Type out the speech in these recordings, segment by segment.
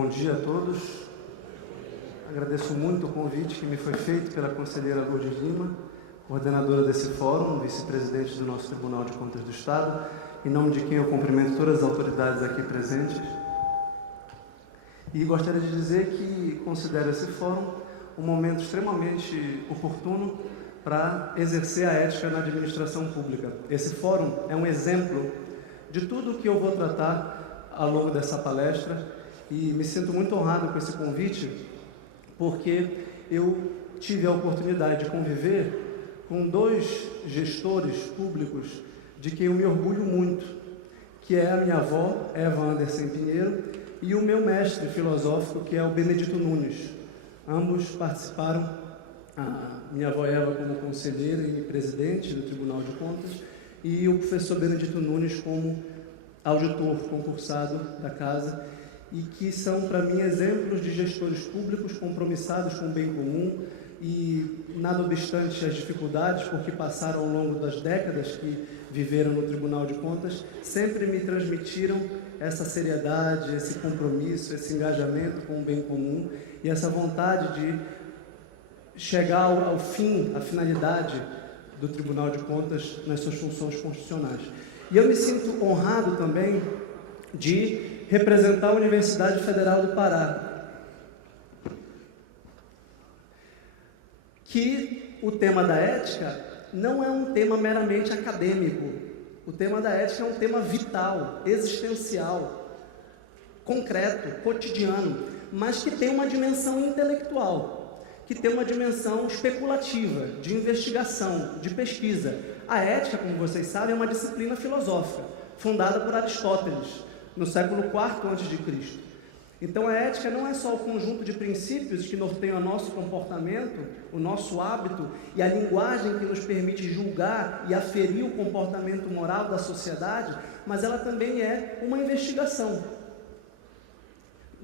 Bom dia a todos. Agradeço muito o convite que me foi feito pela conselheira Lourdes Lima, coordenadora desse fórum, vice-presidente do nosso Tribunal de Contas do Estado, em nome de quem eu cumprimento todas as autoridades aqui presentes. E gostaria de dizer que considero esse fórum um momento extremamente oportuno para exercer a ética na administração pública. Esse fórum é um exemplo de tudo o que eu vou tratar ao longo dessa palestra e me sinto muito honrado com esse convite, porque eu tive a oportunidade de conviver com dois gestores públicos de quem eu me orgulho muito, que é a minha avó, Eva Anderson Pinheiro, e o meu mestre filosófico, que é o Benedito Nunes. Ambos participaram, a minha avó Eva como conselheira e presidente do Tribunal de Contas, e o professor Benedito Nunes como auditor concursado da casa, e que são, para mim, exemplos de gestores públicos compromissados com o bem comum e, nada obstante as dificuldades por que passaram ao longo das décadas que viveram no Tribunal de Contas, sempre me transmitiram essa seriedade, esse compromisso, esse engajamento com o bem comum e essa vontade de chegar ao fim, à finalidade do Tribunal de Contas nas suas funções constitucionais. E eu me sinto honrado também de representar a Universidade Federal do Pará, que o tema da ética não é um tema meramente acadêmico. O tema da ética é um tema vital, existencial, concreto, cotidiano, mas que tem uma dimensão intelectual, que tem uma dimensão especulativa, de investigação, de pesquisa. A ética, como vocês sabem, é uma disciplina filosófica, fundada por Aristóteles, no século IV a.C. Então, a ética não é só o conjunto de princípios que norteiam o nosso comportamento, o nosso hábito e a linguagem que nos permite julgar e aferir o comportamento moral da sociedade, mas ela também é uma investigação.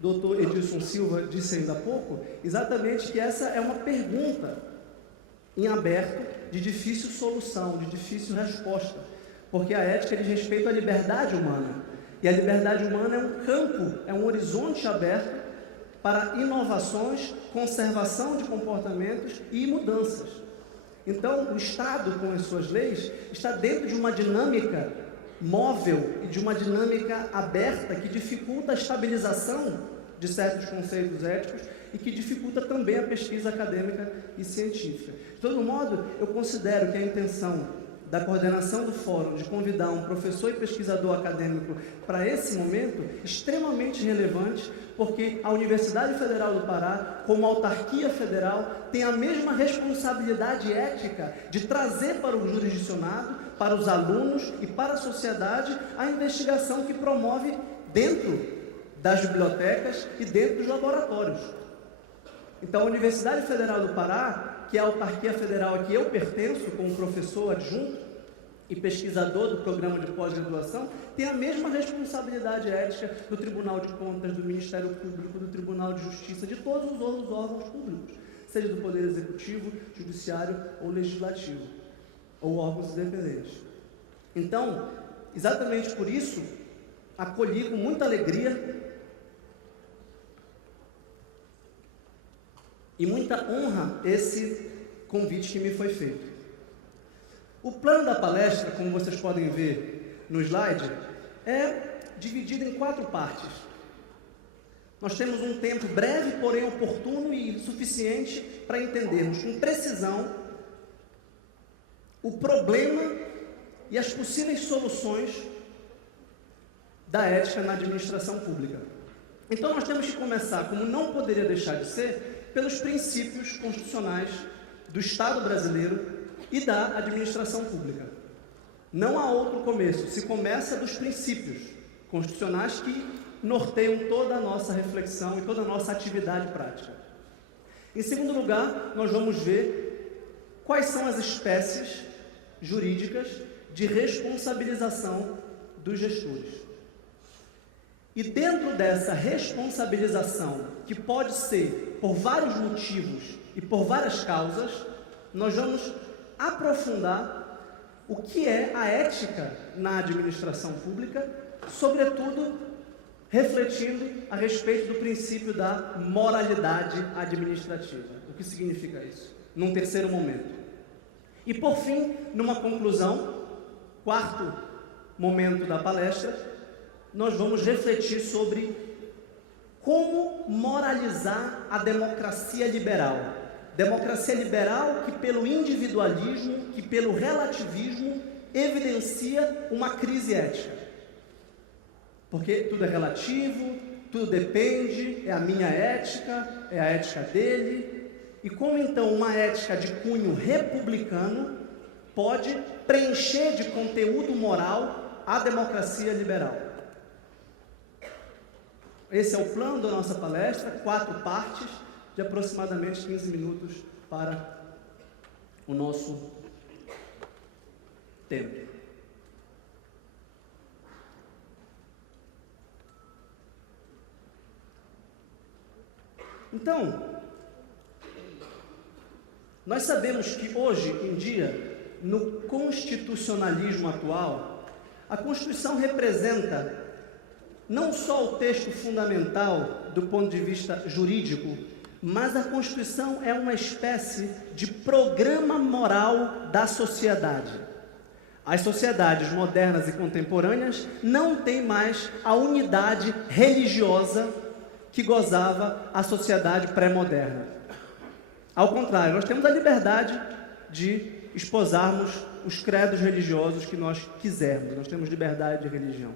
O Dr. Edilson Silva disse ainda há pouco exatamente que essa é uma pergunta em aberto de difícil solução, de difícil resposta, porque a ética diz respeito à liberdade humana. E a liberdade humana é um campo, é um horizonte aberto para inovações, conservação de comportamentos e mudanças. Então, o Estado, com as suas leis, está dentro de uma dinâmica móvel e de uma dinâmica aberta que dificulta a estabilização de certos conceitos éticos e que dificulta também a pesquisa acadêmica e científica. De todo modo, eu considero que a intenção da coordenação do fórum de convidar um professor e pesquisador acadêmico para esse momento, extremamente relevante, porque a Universidade Federal do Pará, como autarquia federal, tem a mesma responsabilidade ética de trazer para o jurisdicionado, para os alunos e para a sociedade, a investigação que promove dentro das bibliotecas e dentro dos laboratórios. Então, a Universidade Federal do Pará, que é a autarquia federal a que eu pertenço, como professor adjunto e pesquisador do programa de pós-graduação, tem a mesma responsabilidade ética do Tribunal de Contas, do Ministério Público, do Tribunal de Justiça, de todos os outros órgãos públicos, seja do Poder Executivo, Judiciário ou Legislativo, ou órgãos independentes. Então, exatamente por isso, acolhi com muita alegria e muita honra esse convite que me foi feito. O plano da palestra, como vocês podem ver no slide, é dividido em 4 partes. Nós temos um tempo breve, porém oportuno e suficiente para entendermos com precisão o problema e as possíveis soluções da ética na administração pública. Então nós temos que começar, como não poderia deixar de ser, pelos princípios constitucionais do Estado brasileiro e da administração pública. Não há outro começo, se começa dos princípios constitucionais que norteiam toda a nossa reflexão e toda a nossa atividade prática. Em segundo lugar, nós vamos ver quais são as espécies jurídicas de responsabilização dos gestores. E dentro dessa responsabilização, que pode ser por vários motivos e por várias causas, nós vamos aprofundar o que é a ética na administração pública, sobretudo refletindo a respeito do princípio da moralidade administrativa. O que significa isso? Num terceiro momento. E por fim, numa conclusão, quarto momento da palestra, nós vamos refletir sobre como moralizar a democracia liberal. Democracia liberal que pelo individualismo, que pelo relativismo, evidencia uma crise ética. Porque tudo é relativo, tudo depende, é a minha ética, é a ética dele. E como então uma ética de cunho republicano pode preencher de conteúdo moral a democracia liberal? Esse é o plano da nossa palestra, 4 partes, de aproximadamente 15 minutos para o nosso tempo. Então, nós sabemos que hoje em dia, no constitucionalismo atual, a Constituição representa não só o texto fundamental do ponto de vista jurídico, mas a Constituição é uma espécie de programa moral da sociedade. As sociedades modernas e contemporâneas não têm mais a unidade religiosa que gozava a sociedade pré-moderna. Ao contrário, nós temos a liberdade de esposarmos os credos religiosos que nós quisermos. Nós temos liberdade de religião.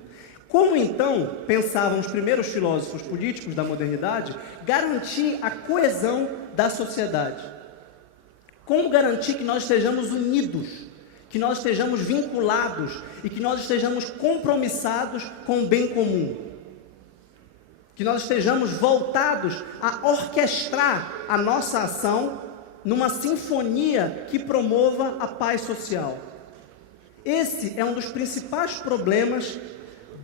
Como então, pensavam os primeiros filósofos políticos da modernidade, garantir a coesão da sociedade? Como garantir que nós estejamos unidos, que nós estejamos vinculados e que nós estejamos compromissados com o bem comum? Que nós estejamos voltados a orquestrar a nossa ação numa sinfonia que promova a paz social. Esse é um dos principais problemas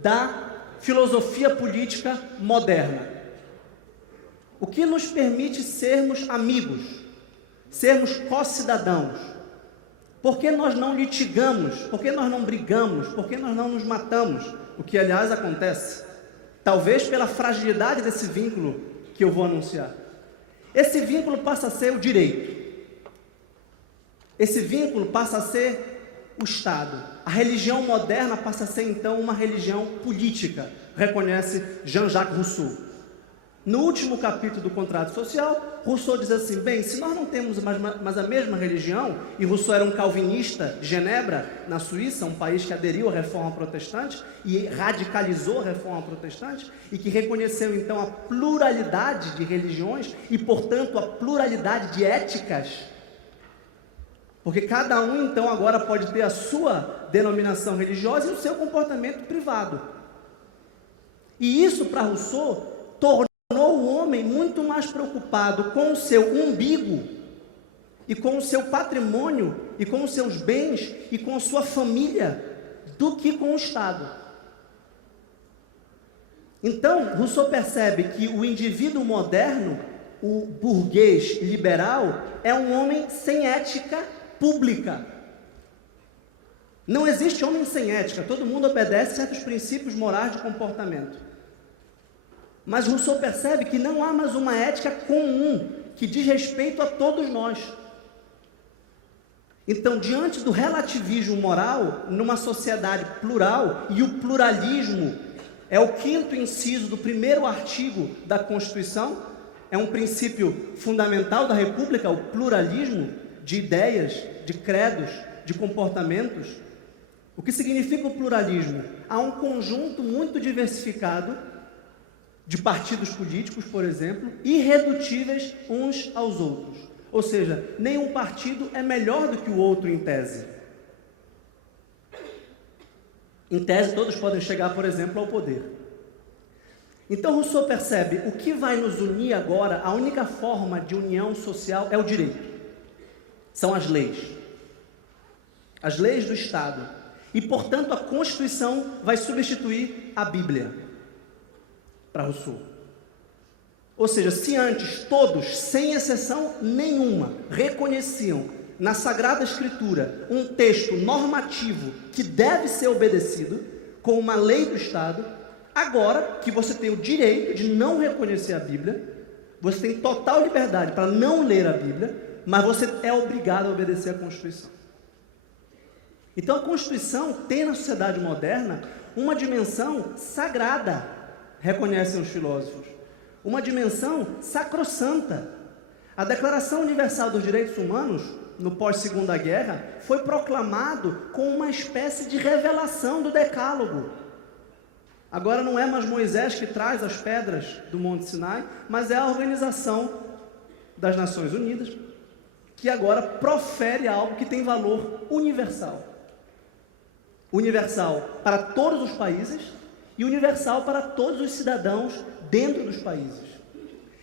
da filosofia política moderna. O que nos permite sermos amigos, sermos co-cidadãos? Por que nós não litigamos? Por que nós não brigamos? Por que nós não nos matamos? O que, aliás, acontece. Talvez pela fragilidade desse vínculo que eu vou anunciar. Esse vínculo passa a ser o direito. Esse vínculo passa a ser o Estado. A religião moderna passa a ser, então, uma religião política, reconhece Jean-Jacques Rousseau. No último capítulo do Contrato Social, Rousseau diz assim, bem, se nós não temos mais a mesma religião, e Rousseau era um calvinista de Genebra, na Suíça, um país que aderiu à reforma protestante e radicalizou a reforma protestante, e que reconheceu, então, a pluralidade de religiões e, portanto, a pluralidade de éticas. Porque cada um, então, agora pode ter a sua denominação religiosa e o seu comportamento privado. E isso, para Rousseau, tornou o homem muito mais preocupado com o seu umbigo e com o seu patrimônio e com os seus bens e com a sua família do que com o Estado. Então, Rousseau percebe que o indivíduo moderno, o burguês liberal, é um homem sem ética pública. Não existe homem sem ética, todo mundo obedece certos princípios morais de comportamento. Mas Rousseau percebe que não há mais uma ética comum que diz respeito a todos nós. Então, diante do relativismo moral, numa sociedade plural, e o pluralismo é o 5º inciso do 1º artigo da Constituição, é um princípio fundamental da República, o pluralismo de ideias, de credos, de comportamentos. O que significa o pluralismo? Há um conjunto muito diversificado de partidos políticos, por exemplo, irredutíveis uns aos outros. Ou seja, nenhum partido é melhor do que o outro em tese. Em tese, todos podem chegar, por exemplo, ao poder. Então, Rousseau percebe, o que vai nos unir agora, a única forma de união social é o direito. São as leis do Estado. E, portanto, a Constituição vai substituir a Bíblia, para Rousseau. Ou seja, se antes todos, sem exceção nenhuma, reconheciam na Sagrada Escritura um texto normativo que deve ser obedecido, como uma lei do Estado, Agora que você tem o direito de não reconhecer a Bíblia, você tem total liberdade para não ler a Bíblia, mas você é obrigado a obedecer à Constituição. Então a Constituição tem na sociedade moderna uma dimensão sagrada, reconhecem os filósofos, uma dimensão sacrossanta. A Declaração Universal dos Direitos Humanos, no pós-Segunda Guerra, foi proclamado como uma espécie de revelação do Decálogo. Agora não é mais Moisés que traz as pedras do Monte Sinai, mas é a Organização das Nações Unidas, que agora profere algo que tem valor universal. Universal para todos os países e universal para todos os cidadãos dentro dos países.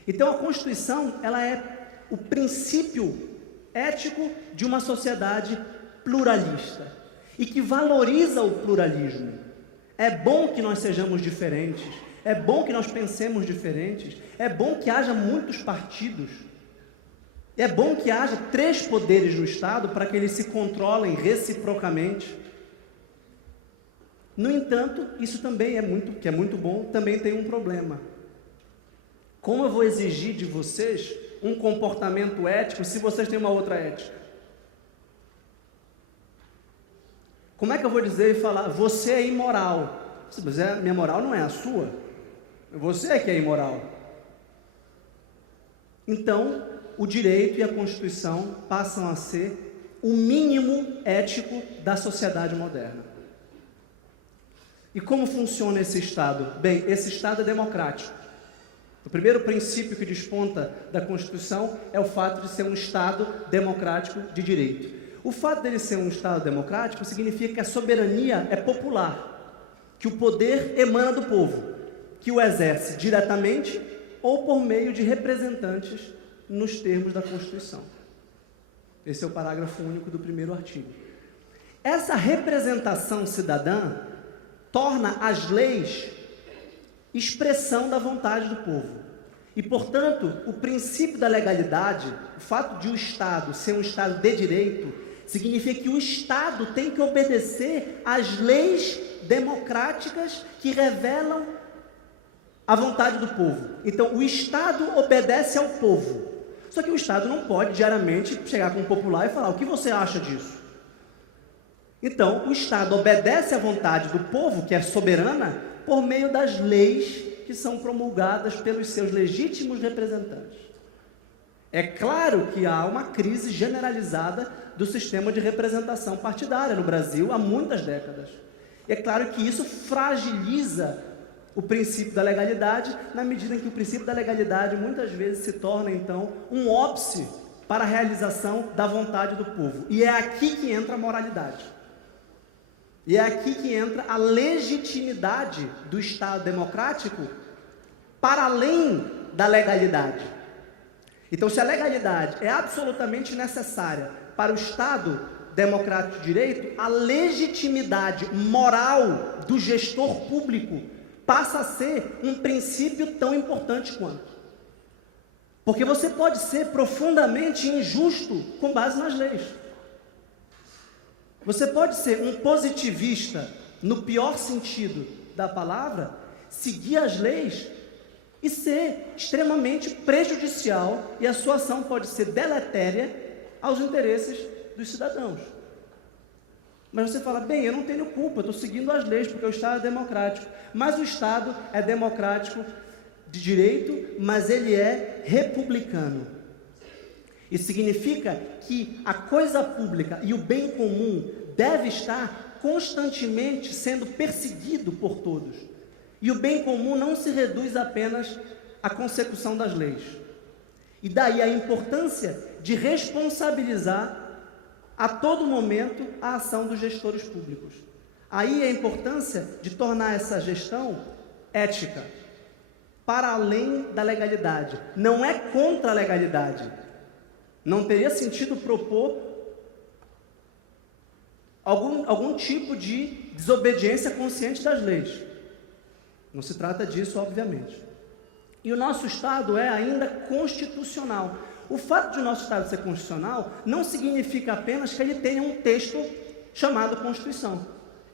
Então a Constituição, ela é o princípio ético de uma sociedade pluralista e que valoriza o pluralismo. É bom que nós sejamos diferentes, é bom que nós pensemos diferentes, é bom que haja muitos partidos, é bom que haja 3 poderes no Estado para que eles se controlem reciprocamente. No entanto, isso também que é muito bom, também tem um problema. Como eu vou exigir de vocês um comportamento ético se vocês têm uma outra ética? Como é que eu vou dizer e falar, você é imoral? Mas minha moral não é a sua. Você é que é imoral. Então, o direito e a Constituição passam a ser o mínimo ético da sociedade moderna. E como funciona esse Estado? Bem, esse Estado é democrático. O primeiro princípio que desponta da Constituição é o fato de ser um Estado democrático de direito. O fato dele ser um Estado democrático significa que a soberania é popular, que o poder emana do povo, que o exerce diretamente ou por meio de representantes nos termos da Constituição. Esse é o parágrafo único do primeiro artigo. Essa representação cidadã torna as leis expressão da vontade do povo. E, portanto, o princípio da legalidade, o fato de o Estado ser um Estado de direito, significa que o Estado tem que obedecer às leis democráticas que revelam a vontade do povo. Então, o Estado obedece ao povo. Só que o Estado não pode diariamente chegar com o popular e falar, o que você acha disso? Então, o Estado obedece à vontade do povo, que é soberana, por meio das leis que são promulgadas pelos seus legítimos representantes. É claro que há uma crise generalizada do sistema de representação partidária no Brasil há muitas décadas. E é claro que isso fragiliza o princípio da legalidade, na medida em que o princípio da legalidade muitas vezes se torna, então, um óbice para a realização da vontade do povo. E é aqui que entra a moralidade. E é aqui que entra a legitimidade do Estado democrático para além da legalidade. Então, se a legalidade é absolutamente necessária para o Estado democrático de direito, a legitimidade moral do gestor público passa a ser um princípio tão importante quanto. Porque você pode ser profundamente injusto com base nas leis. Você pode ser um positivista, no pior sentido da palavra, seguir as leis e ser extremamente prejudicial, e a sua ação pode ser deletéria aos interesses dos cidadãos. Mas você fala, bem, eu não tenho culpa, eu estou seguindo as leis, porque o Estado é democrático. Mas o Estado é democrático de direito, mas ele é republicano. Isso significa que a coisa pública e o bem comum deve estar constantemente sendo perseguido por todos. E o bem comum não se reduz apenas à consecução das leis. E daí a importância de responsabilizar a todo momento a ação dos gestores públicos. Aí a importância de tornar essa gestão ética, para além da legalidade. Não é contra a legalidade. Não teria sentido propor algum tipo de desobediência consciente das leis. Não se trata disso, obviamente. E o nosso Estado é ainda constitucional. O fato de o nosso Estado ser constitucional não significa apenas que ele tenha um texto chamado Constituição.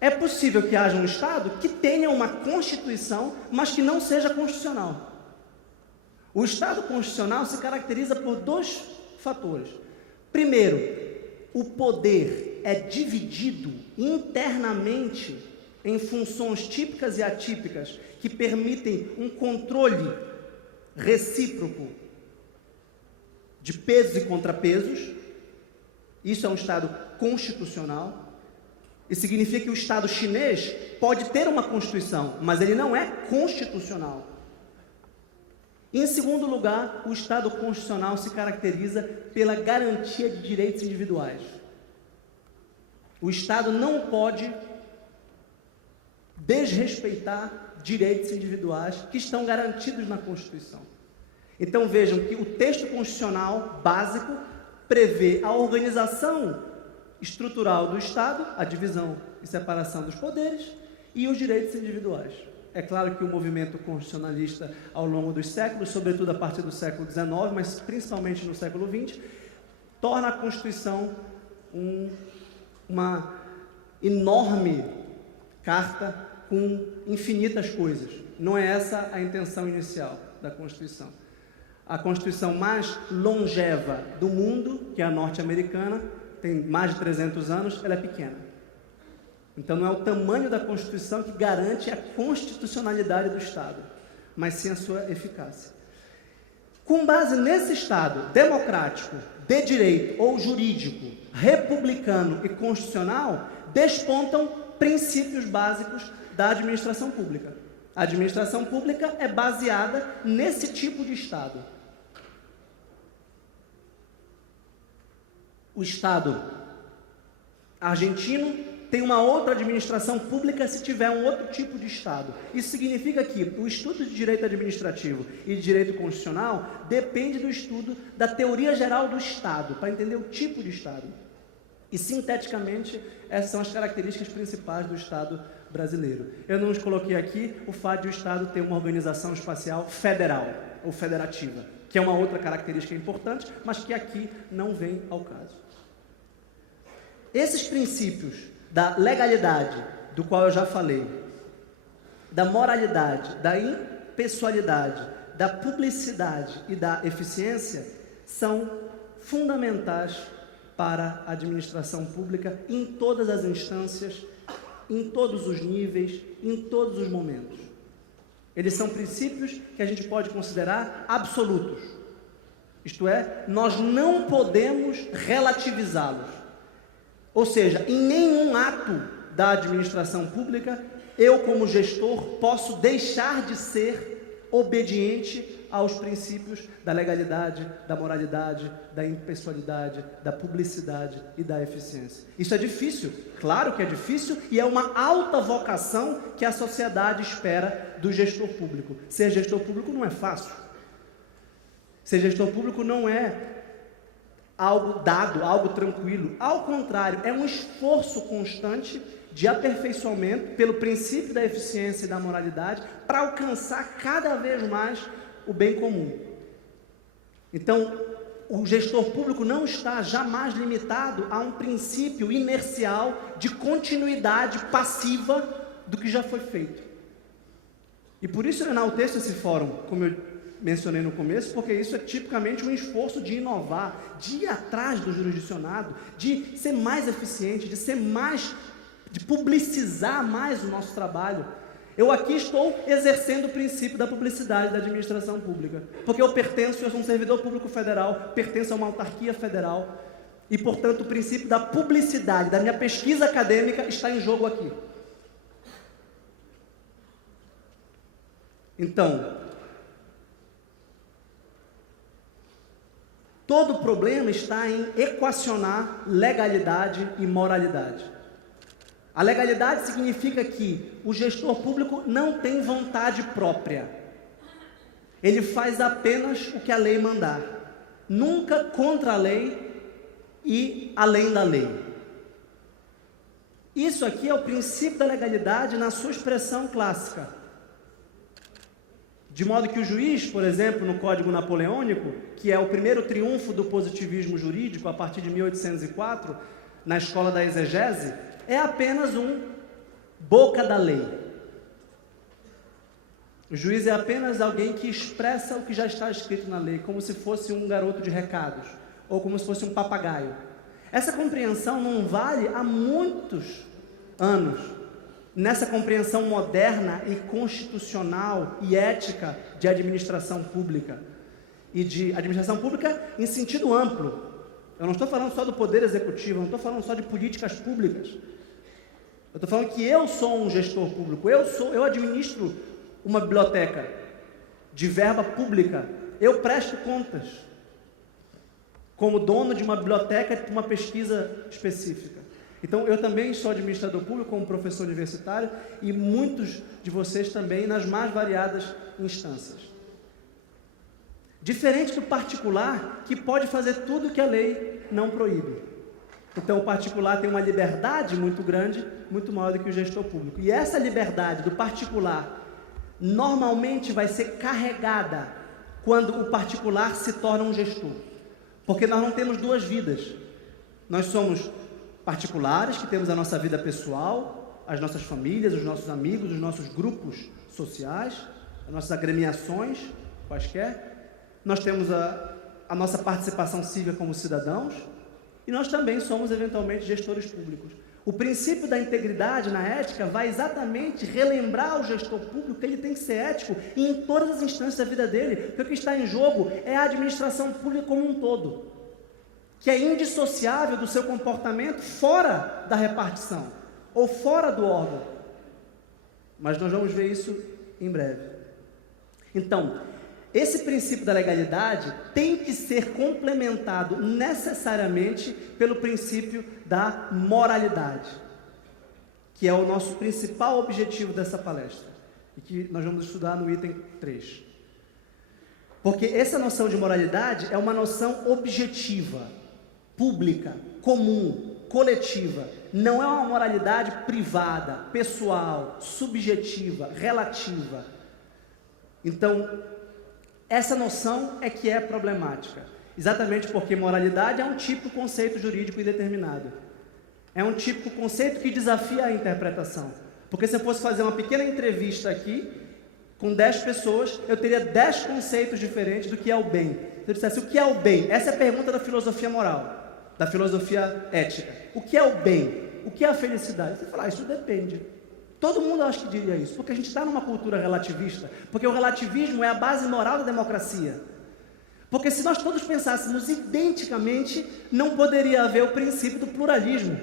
É possível que haja um Estado que tenha uma Constituição, mas que não seja constitucional. O Estado constitucional se caracteriza por 2 fatores. Primeiro, o poder é dividido internamente em funções típicas e atípicas que permitem um controle recíproco de pesos e contrapesos. Isso é um Estado constitucional. E significa que o Estado chinês pode ter uma Constituição, mas ele não é constitucional. Em segundo lugar, o Estado constitucional se caracteriza pela garantia de direitos individuais. O Estado não pode desrespeitar direitos individuais que estão garantidos na Constituição. Então vejam que o texto constitucional básico prevê a organização estrutural do Estado, a divisão e separação dos poderes e os direitos individuais. É claro que o movimento constitucionalista ao longo dos séculos, sobretudo a partir do século XIX, mas principalmente no século XX, torna a Constituição uma enorme carta com infinitas coisas. Não é essa a intenção inicial da Constituição. A Constituição mais longeva do mundo, que é a norte-americana, tem mais de 300 anos, ela é pequena. Então não é o tamanho da Constituição que garante a constitucionalidade do Estado, mas sim a sua eficácia. Com base nesse Estado democrático, de direito ou jurídico, republicano e constitucional, despontam princípios básicos da administração pública. A administração pública é baseada nesse tipo de Estado. O Estado argentino tem uma outra administração pública se tiver um outro tipo de Estado. Isso significa que o estudo de direito administrativo e de direito constitucional depende do estudo da teoria geral do Estado, para entender o tipo de Estado. E, sinteticamente, essas são as características principais do Estado brasileiro. Eu não os coloquei aqui o fato de o Estado ter uma organização espacial federal ou federativa, que é uma outra característica importante, mas que aqui não vem ao caso. Esses princípios da legalidade, do qual eu já falei, da moralidade, da impessoalidade, da publicidade e da eficiência, são fundamentais para a administração pública em todas as instâncias, em todos os níveis, em todos os momentos. Eles são princípios que a gente pode considerar absolutos. Isto é, nós não podemos relativizá-los. Ou seja, em nenhum ato da administração pública, eu como gestor posso deixar de ser obediente aos princípios da legalidade, da moralidade, da impessoalidade, da publicidade e da eficiência. Isso é difícil, claro que é difícil, e é uma alta vocação que a sociedade espera do gestor público. Ser gestor público não é fácil. Ser gestor público não é algo dado, algo tranquilo. Ao contrário, é um esforço constante de aperfeiçoamento pelo princípio da eficiência e da moralidade para alcançar cada vez mais o bem comum. Então, o gestor público não está jamais limitado a um princípio inercial de continuidade passiva do que já foi feito. E por isso eu enalteço esse fórum, como eu mencionei no começo, porque isso é tipicamente um esforço de inovar, de ir atrás do jurisdicionado, de ser mais eficiente, de publicizar mais o nosso trabalho. Eu aqui estou exercendo o princípio da publicidade da administração pública, porque eu sou um servidor público federal, pertenço a uma autarquia federal, e, portanto, o princípio da publicidade, da minha pesquisa acadêmica, está em jogo aqui. Então, todo o problema está em equacionar legalidade e moralidade. A legalidade significa que o gestor público não tem vontade própria. Ele faz apenas o que a lei mandar. Nunca contra a lei e além da lei. Isso aqui é o princípio da legalidade na sua expressão clássica. De modo que o juiz, por exemplo, no Código Napoleônico, que é o primeiro triunfo do positivismo jurídico a partir de 1804, na escola da exegese, é apenas um boca da lei. O juiz é apenas alguém que expressa o que já está escrito na lei, como se fosse um garoto de recados, ou como se fosse um papagaio. Essa compreensão não vale há muitos anos, nessa compreensão moderna e constitucional e ética de administração pública. E de administração pública em sentido amplo. Eu não estou falando só do poder executivo, eu não estou falando só de políticas públicas. Eu estou falando que eu sou um gestor público, eu administro uma biblioteca de verba pública, eu presto contas como dono de uma biblioteca de uma pesquisa específica. Então, eu também sou administrador público como professor universitário e muitos de vocês também nas mais variadas instâncias. Diferente do particular, que pode fazer tudo que a lei não proíbe. Então, o particular tem uma liberdade muito grande, muito maior do que o gestor público. E essa liberdade do particular normalmente vai ser carregada quando o particular se torna um gestor. Porque nós não temos duas vidas. Nós somos particulares, que temos a nossa vida pessoal, as nossas famílias, os nossos amigos, os nossos grupos sociais, as nossas agremiações quaisquer. Nós temos a nossa participação cívica como cidadãos e nós também somos, eventualmente, gestores públicos. O princípio da integridade na ética vai exatamente relembrar ao gestor público que ele tem que ser ético em todas as instâncias da vida dele, porque o que está em jogo é a administração pública como um todo, que é indissociável do seu comportamento fora da repartição ou fora do órgão. Mas nós vamos ver isso em breve. Então, esse princípio da legalidade tem que ser complementado necessariamente pelo princípio da moralidade, que é o nosso principal objetivo dessa palestra, e que nós vamos estudar no item 3. Porque essa noção de moralidade é uma noção objetiva, pública, comum, coletiva. Não é uma moralidade privada, pessoal, subjetiva, relativa. Então, essa noção é que é problemática, exatamente porque moralidade é um típico conceito jurídico indeterminado. É um típico conceito que desafia a interpretação. Porque se eu fosse fazer uma pequena entrevista aqui, com 10 pessoas, eu teria 10 conceitos diferentes do que é o bem. Se eu dissesse o que é o bem, essa é a pergunta da filosofia moral, da filosofia ética. O que é o bem? O que é a felicidade? Você fala, isso depende. Todo mundo acha que diria isso, porque a gente está numa cultura relativista, porque o relativismo é a base moral da democracia. Porque se nós todos pensássemos identicamente, não poderia haver o princípio do pluralismo.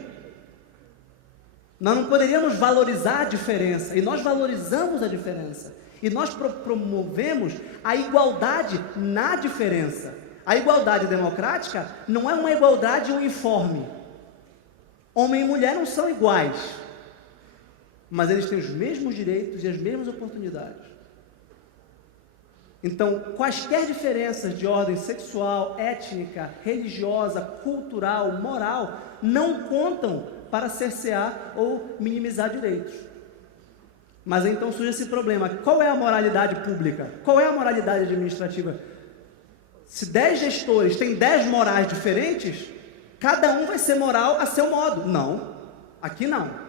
Nós não poderíamos valorizar a diferença, e nós valorizamos a diferença. E nós promovemos a igualdade na diferença. A igualdade democrática não é uma igualdade uniforme. Homem e mulher não são iguais, mas eles têm os mesmos direitos e as mesmas oportunidades. Então, quaisquer diferenças de ordem sexual, étnica, religiosa, cultural, moral, não contam para cercear ou minimizar direitos. Mas então surge esse problema: qual é a moralidade pública? Qual é a moralidade administrativa? Se 10 gestores têm 10 morais diferentes, cada um vai ser moral a seu modo. Não, aqui não.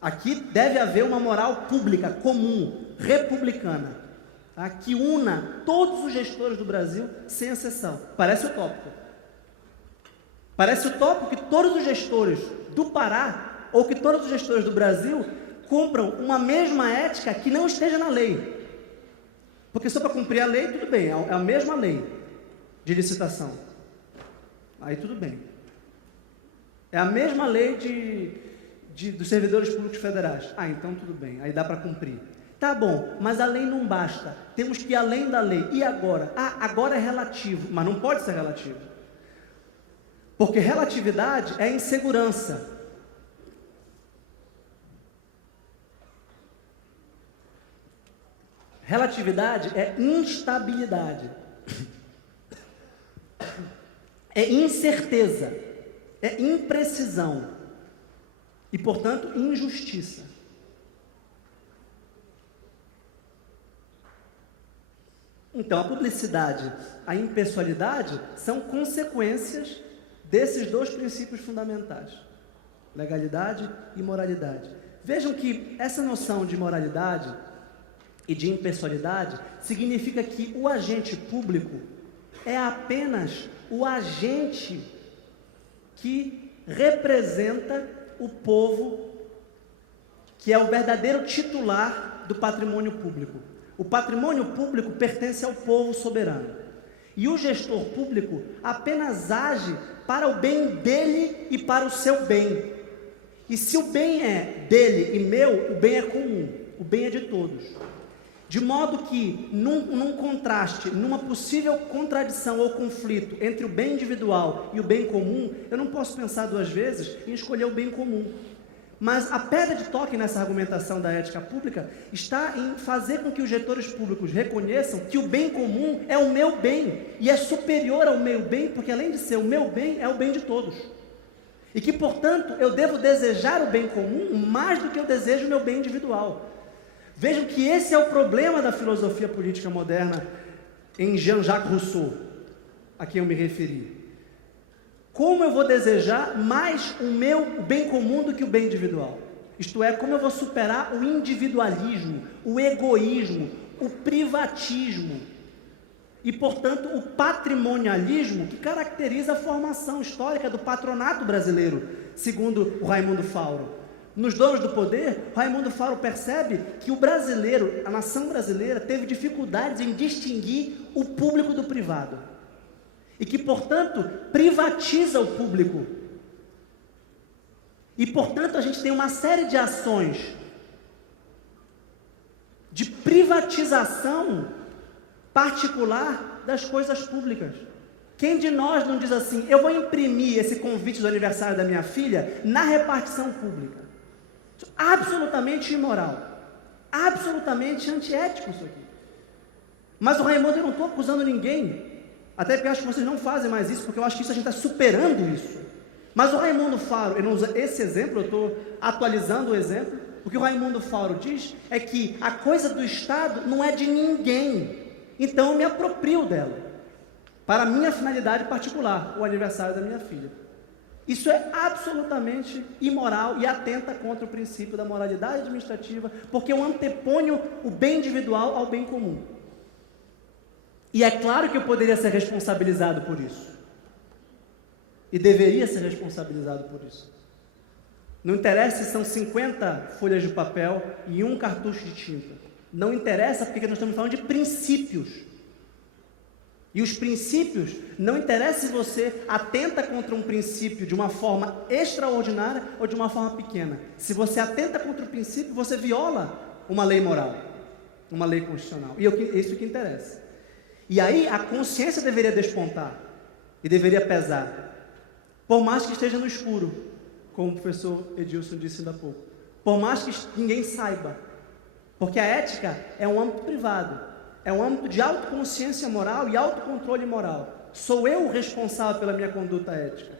Aqui deve haver uma moral pública, comum, republicana, tá? Que una todos os gestores do Brasil, sem exceção. Parece utópico. Parece utópico que todos os gestores do Pará, ou que todos os gestores do Brasil, cumpram uma mesma ética que não esteja na lei. Porque só para cumprir a lei, tudo bem, é a mesma lei de licitação. Aí tudo bem. É a mesma lei dos servidores públicos federais. Ah, então tudo bem, aí dá para cumprir. Tá bom, mas a lei não basta, temos que ir além da lei. E agora? Ah, agora é relativo, mas não pode ser relativo. Porque relatividade é insegurança. Relatividade é instabilidade. É incerteza, é imprecisão. E, portanto, injustiça. Então, a publicidade, a impessoalidade são consequências desses dois princípios fundamentais: legalidade e moralidade. Vejam que essa noção de moralidade e de impessoalidade significa que o agente público é apenas o agente que representa o povo, que é o verdadeiro titular do patrimônio público. O patrimônio público pertence ao povo soberano. E o gestor público apenas age para o bem dele e para o seu bem. E se o bem é dele e meu, o bem é comum, o bem é de todos. De modo que, num contraste, numa possível contradição ou conflito entre o bem individual e o bem comum, eu não posso pensar duas vezes em escolher o bem comum. Mas a pedra de toque nessa argumentação da ética pública está em fazer com que os gestores públicos reconheçam que o bem comum é o meu bem e é superior ao meu bem, porque além de ser o meu bem, é o bem de todos. E que, portanto, eu devo desejar o bem comum mais do que eu desejo o meu bem individual. Vejam que esse é o problema da filosofia política moderna em Jean-Jacques Rousseau, a quem eu me referi. Como eu vou desejar mais o meu bem comum do que o bem individual? Isto é, como eu vou superar o individualismo, o egoísmo, o privatismo e, portanto, o patrimonialismo que caracteriza a formação histórica do patronato brasileiro, segundo o Raimundo Fauro. Nos Donos do Poder, Raimundo Fauro percebe que o brasileiro, a nação brasileira, teve dificuldades em distinguir o público do privado. E que, portanto, privatiza o público. E, portanto, a gente tem uma série de ações de privatização particular das coisas públicas. Quem de nós não diz assim, eu vou imprimir esse convite do aniversário da minha filha na repartição pública? Absolutamente imoral, absolutamente antiético isso aqui. Mas o Raimundo, eu não estou acusando ninguém, até porque eu acho que vocês não fazem mais isso, porque eu acho que a gente está superando isso. Mas o Raimundo Fauro, ele não usa esse exemplo, eu estou atualizando o exemplo. O que o Raimundo Fauro diz é que a coisa do Estado não é de ninguém, então eu me aproprio dela, para a minha finalidade particular, o aniversário da minha filha. Isso é absolutamente imoral e atenta contra o princípio da moralidade administrativa, porque eu anteponho o bem individual ao bem comum. E é claro que eu poderia ser responsabilizado por isso. E deveria ser responsabilizado por isso. Não interessa se são 50 folhas de papel e um cartucho de tinta. Não interessa porque nós estamos falando de princípios. E os princípios, não interessa se você atenta contra um princípio de uma forma extraordinária ou de uma forma pequena. Se você atenta contra o princípio, você viola uma lei moral, uma lei constitucional. E é isso que interessa. E aí a consciência deveria despontar e deveria pesar, por mais que esteja no escuro, como o professor Edilson disse ainda há pouco. Por mais que ninguém saiba, porque a ética é um âmbito privado. É um âmbito de autoconsciência moral e autocontrole moral. Sou eu o responsável pela minha conduta ética.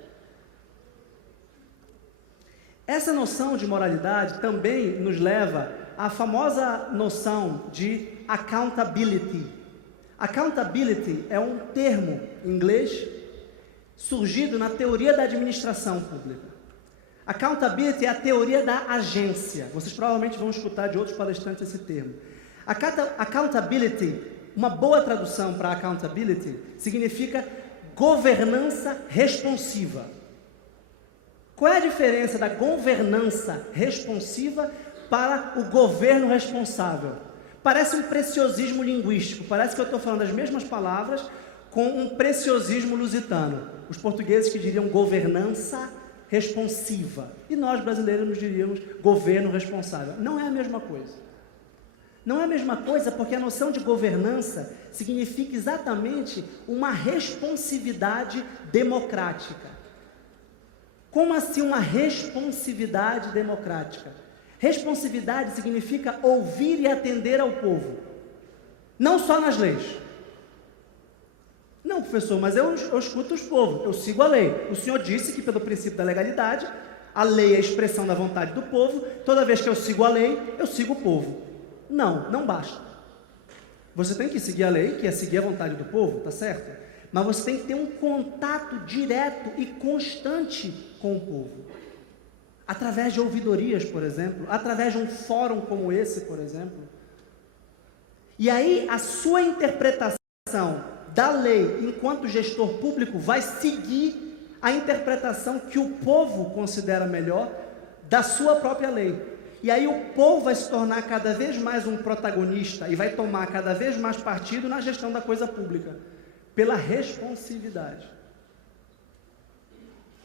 Essa noção de moralidade também nos leva à famosa noção de accountability. Accountability é um termo em inglês surgido na teoria da administração pública. Accountability é a teoria da agência. Vocês provavelmente vão escutar de outros palestrantes esse termo. Accountability, uma boa tradução para accountability, significa governança responsiva. Qual é a diferença da governança responsiva para o governo responsável? Parece um preciosismo linguístico, parece que eu estou falando as mesmas palavras com um preciosismo lusitano. Os portugueses que diriam governança responsiva, e nós brasileiros nos diríamos governo responsável. Não é a mesma coisa. Não é a mesma coisa porque a noção de governança significa exatamente uma responsividade democrática. Como assim uma responsividade democrática? Responsividade significa ouvir e atender ao povo, não só nas leis. Não, professor, mas eu escuto os povos, eu sigo a lei. O senhor disse que pelo princípio da legalidade, a lei é a expressão da vontade do povo, toda vez que eu sigo a lei, eu sigo o povo. Não, não basta. Você tem que seguir a lei, que é seguir a vontade do povo, tá certo? Mas você tem que ter um contato direto e constante com o povo. através de ouvidorias, por exemplo, através de um fórum como esse, por exemplo. E aí a sua interpretação da lei enquanto gestor público vai seguir a interpretação que o povo considera melhor da sua própria lei. E aí o povo vai se tornar cada vez mais um protagonista e vai tomar cada vez mais partido na gestão da coisa pública, pela responsividade.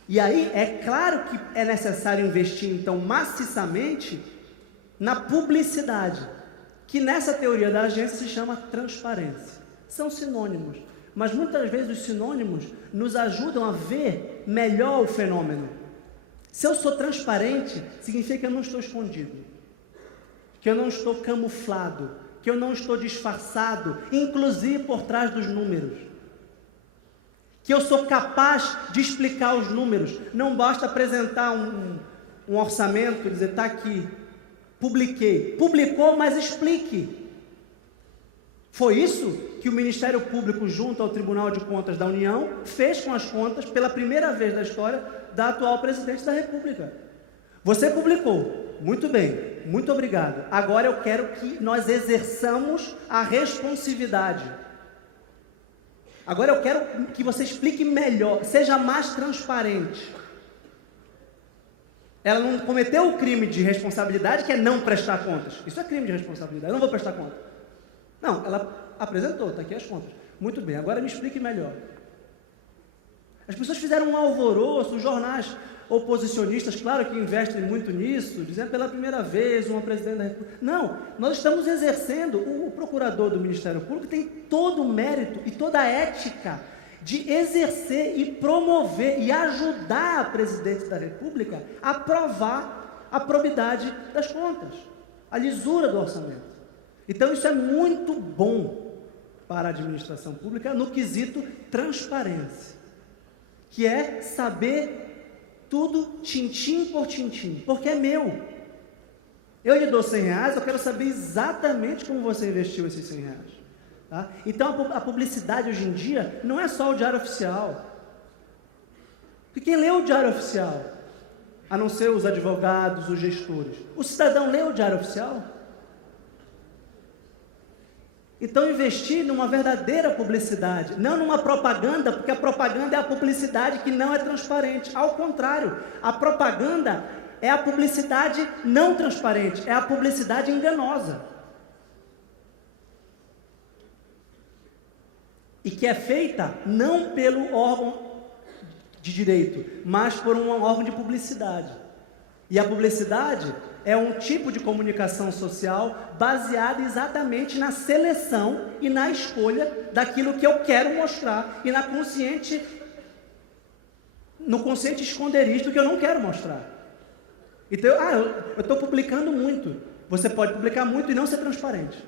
E aí é claro que é necessário investir então maciçamente na publicidade, que nessa teoria da agência se chama transparência. São sinônimos, mas muitas vezes os sinônimos nos ajudam a ver melhor o fenômeno. Se eu sou transparente, significa que eu não estou escondido, que eu não estou camuflado, que eu não estou disfarçado, inclusive por trás dos números. Que eu sou capaz de explicar os números. Não basta apresentar um orçamento e dizer, está aqui, publiquei. Publicou, mas explique. Foi isso que o Ministério Público, junto ao Tribunal de Contas da União, fez com as contas, pela primeira vez na história, da atual presidente da República. Você publicou, muito bem, muito obrigado. Agora eu quero que nós exerçamos a responsividade. Agora eu quero que você explique melhor, seja mais transparente. Ela não cometeu o crime de responsabilidade, que é não prestar contas. Isso é crime de responsabilidade, eu não vou prestar conta. Não, ela apresentou, está aqui as contas. Muito bem, agora me explique melhor. As pessoas fizeram um alvoroço, os jornais oposicionistas, claro que investem muito nisso, dizendo pela primeira vez uma presidente da República. Não, nós estamos exercendo, o procurador do Ministério Público tem todo o mérito e toda a ética de exercer e promover e ajudar a presidente da República a provar a probidade das contas, a lisura do orçamento. Então isso é muito bom para a administração pública no quesito transparência, que é saber tudo tintim por tintim, porque é meu. Eu lhe dou R$100, eu quero saber exatamente como você investiu esses R$100. Tá? Então a publicidade hoje em dia não é só o Diário Oficial. Porque quem lê o Diário Oficial, a não ser os advogados, os gestores, o cidadão lê o Diário Oficial? Então investir numa verdadeira publicidade, não numa propaganda, porque a propaganda é a publicidade que não é transparente. Ao contrário, a propaganda é a publicidade não transparente, é a publicidade enganosa. E que é feita não pelo órgão de direito, mas por um órgão de publicidade. E a publicidade é um tipo de comunicação social baseada exatamente na seleção e na escolha daquilo que eu quero mostrar e no consciente esconderijo do que eu não quero mostrar. Então, eu estou publicando muito. Você pode publicar muito e não ser transparente.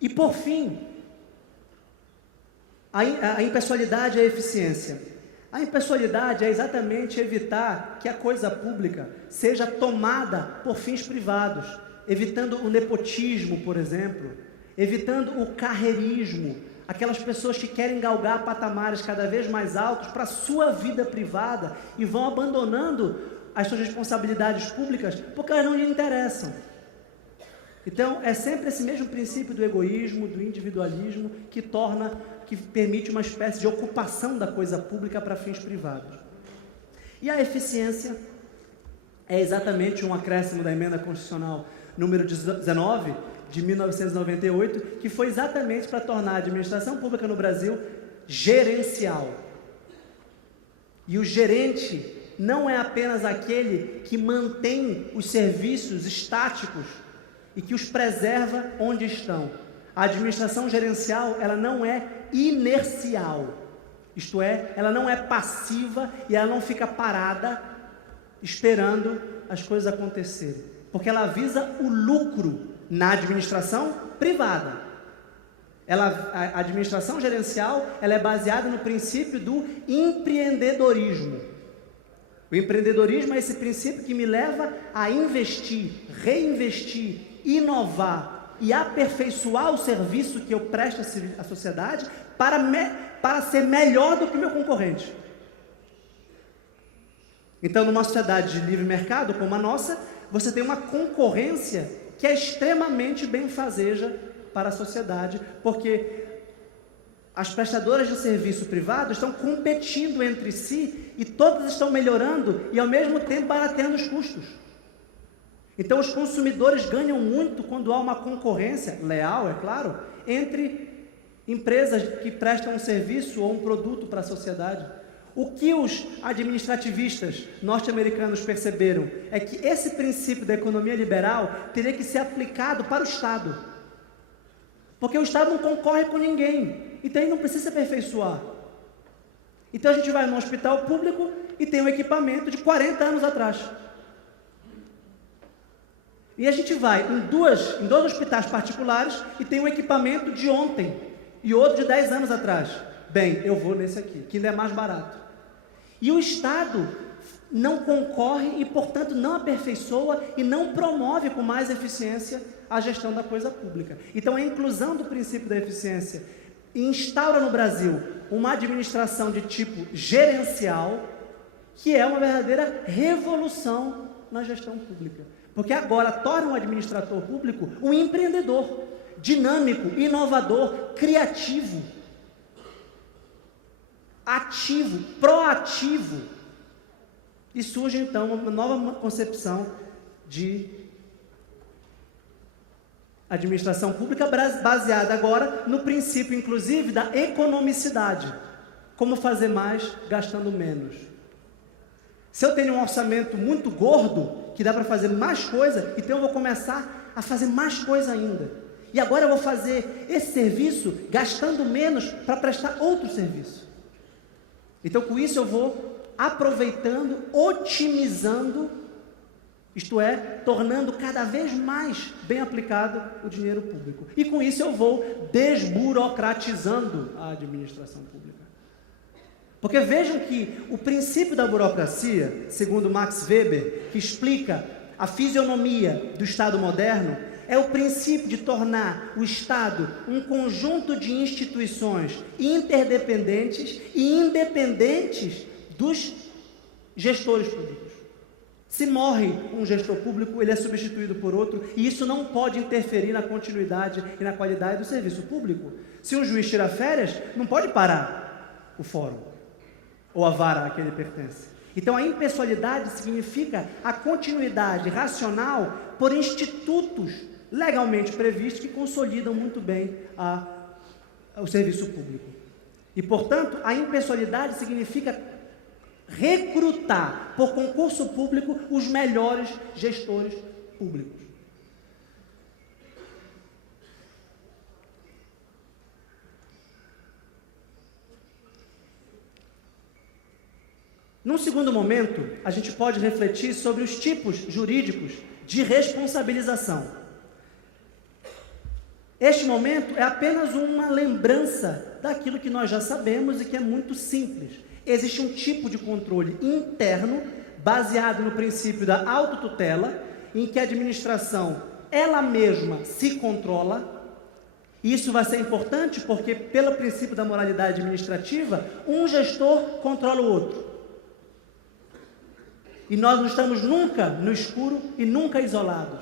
E por fim, a impessoalidade e a eficiência. A impessoalidade é exatamente evitar que a coisa pública seja tomada por fins privados, evitando o nepotismo, por exemplo, evitando o carreirismo, aquelas pessoas que querem galgar patamares cada vez mais altos para a sua vida privada e vão abandonando as suas responsabilidades públicas porque elas não lhe interessam. Então, é sempre esse mesmo princípio do egoísmo, do individualismo, que permite uma espécie de ocupação da coisa pública para fins privados. E a eficiência é exatamente um acréscimo da Emenda Constitucional número 19, de 1998, que foi exatamente para tornar a administração pública no Brasil gerencial. E o gerente não é apenas aquele que mantém os serviços estáticos e que os preserva onde estão. A administração gerencial, ela não é inercial, isto é, ela não é passiva e ela não fica parada esperando as coisas acontecerem, porque ela visa o lucro na administração privada. A administração gerencial, ela é baseada no princípio do empreendedorismo. O empreendedorismo é esse princípio que me leva a investir, reinvestir, inovar e aperfeiçoar o serviço que eu presto à sociedade para ser melhor do que o meu concorrente. Então, numa sociedade de livre mercado como a nossa, você tem uma concorrência que é extremamente benfazeja para a sociedade, porque as prestadoras de serviço privado estão competindo entre si e todas estão melhorando e, ao mesmo tempo, barateando os custos. Então, os consumidores ganham muito quando há uma concorrência, leal, é claro, entre empresas que prestam um serviço ou um produto para a sociedade. O que os administrativistas norte-americanos perceberam é que esse princípio da economia liberal teria que ser aplicado para o Estado. Porque o Estado não concorre com ninguém, então ele não precisa se aperfeiçoar. Então a gente vai no hospital público e tem um equipamento de 40 anos atrás. E a gente vai em dois hospitais particulares e tem um equipamento de ontem e outro de 10 anos atrás. Bem, eu vou nesse aqui, que ainda é mais barato. E o Estado não concorre e, portanto, não aperfeiçoa e não promove com mais eficiência a gestão da coisa pública. Então, a inclusão do princípio da eficiência instaura no Brasil uma administração de tipo gerencial, que é uma verdadeira revolução na gestão pública. Porque agora torna o administrador público um empreendedor, dinâmico, inovador, criativo, ativo, proativo. E surge então uma nova concepção de administração pública baseada agora no princípio, inclusive, da economicidade. Como fazer mais gastando menos. Se eu tenho um orçamento muito gordo, que dá para fazer mais coisa, então eu vou começar a fazer mais coisa ainda. E agora eu vou fazer esse serviço gastando menos para prestar outro serviço. Então, com isso eu vou aproveitando, otimizando, isto é, tornando cada vez mais bem aplicado o dinheiro público. E com isso eu vou desburocratizando a administração pública. Porque vejam que o princípio da burocracia, segundo Max Weber, que explica a fisionomia do Estado moderno, é o princípio de tornar o Estado um conjunto de instituições interdependentes e independentes dos gestores públicos. Se morre um gestor público, ele é substituído por outro, e isso não pode interferir na continuidade e na qualidade do serviço público. Se um juiz tira férias, não pode parar o fórum ou a vara a que ele pertence. Então, a impessoalidade significa a continuidade racional por institutos legalmente previstos que consolidam muito bem o serviço público. E, portanto, a impessoalidade significa recrutar por concurso público os melhores gestores públicos. Num segundo momento, a gente pode refletir sobre os tipos jurídicos de responsabilização. Este momento é apenas uma lembrança daquilo que nós já sabemos e que é muito simples. Existe um tipo de controle interno, baseado no princípio da autotutela, em que a administração, ela mesma, se controla. Isso vai ser importante porque, pelo princípio da moralidade administrativa, um gestor controla o outro. E nós não estamos nunca no escuro e nunca isolados.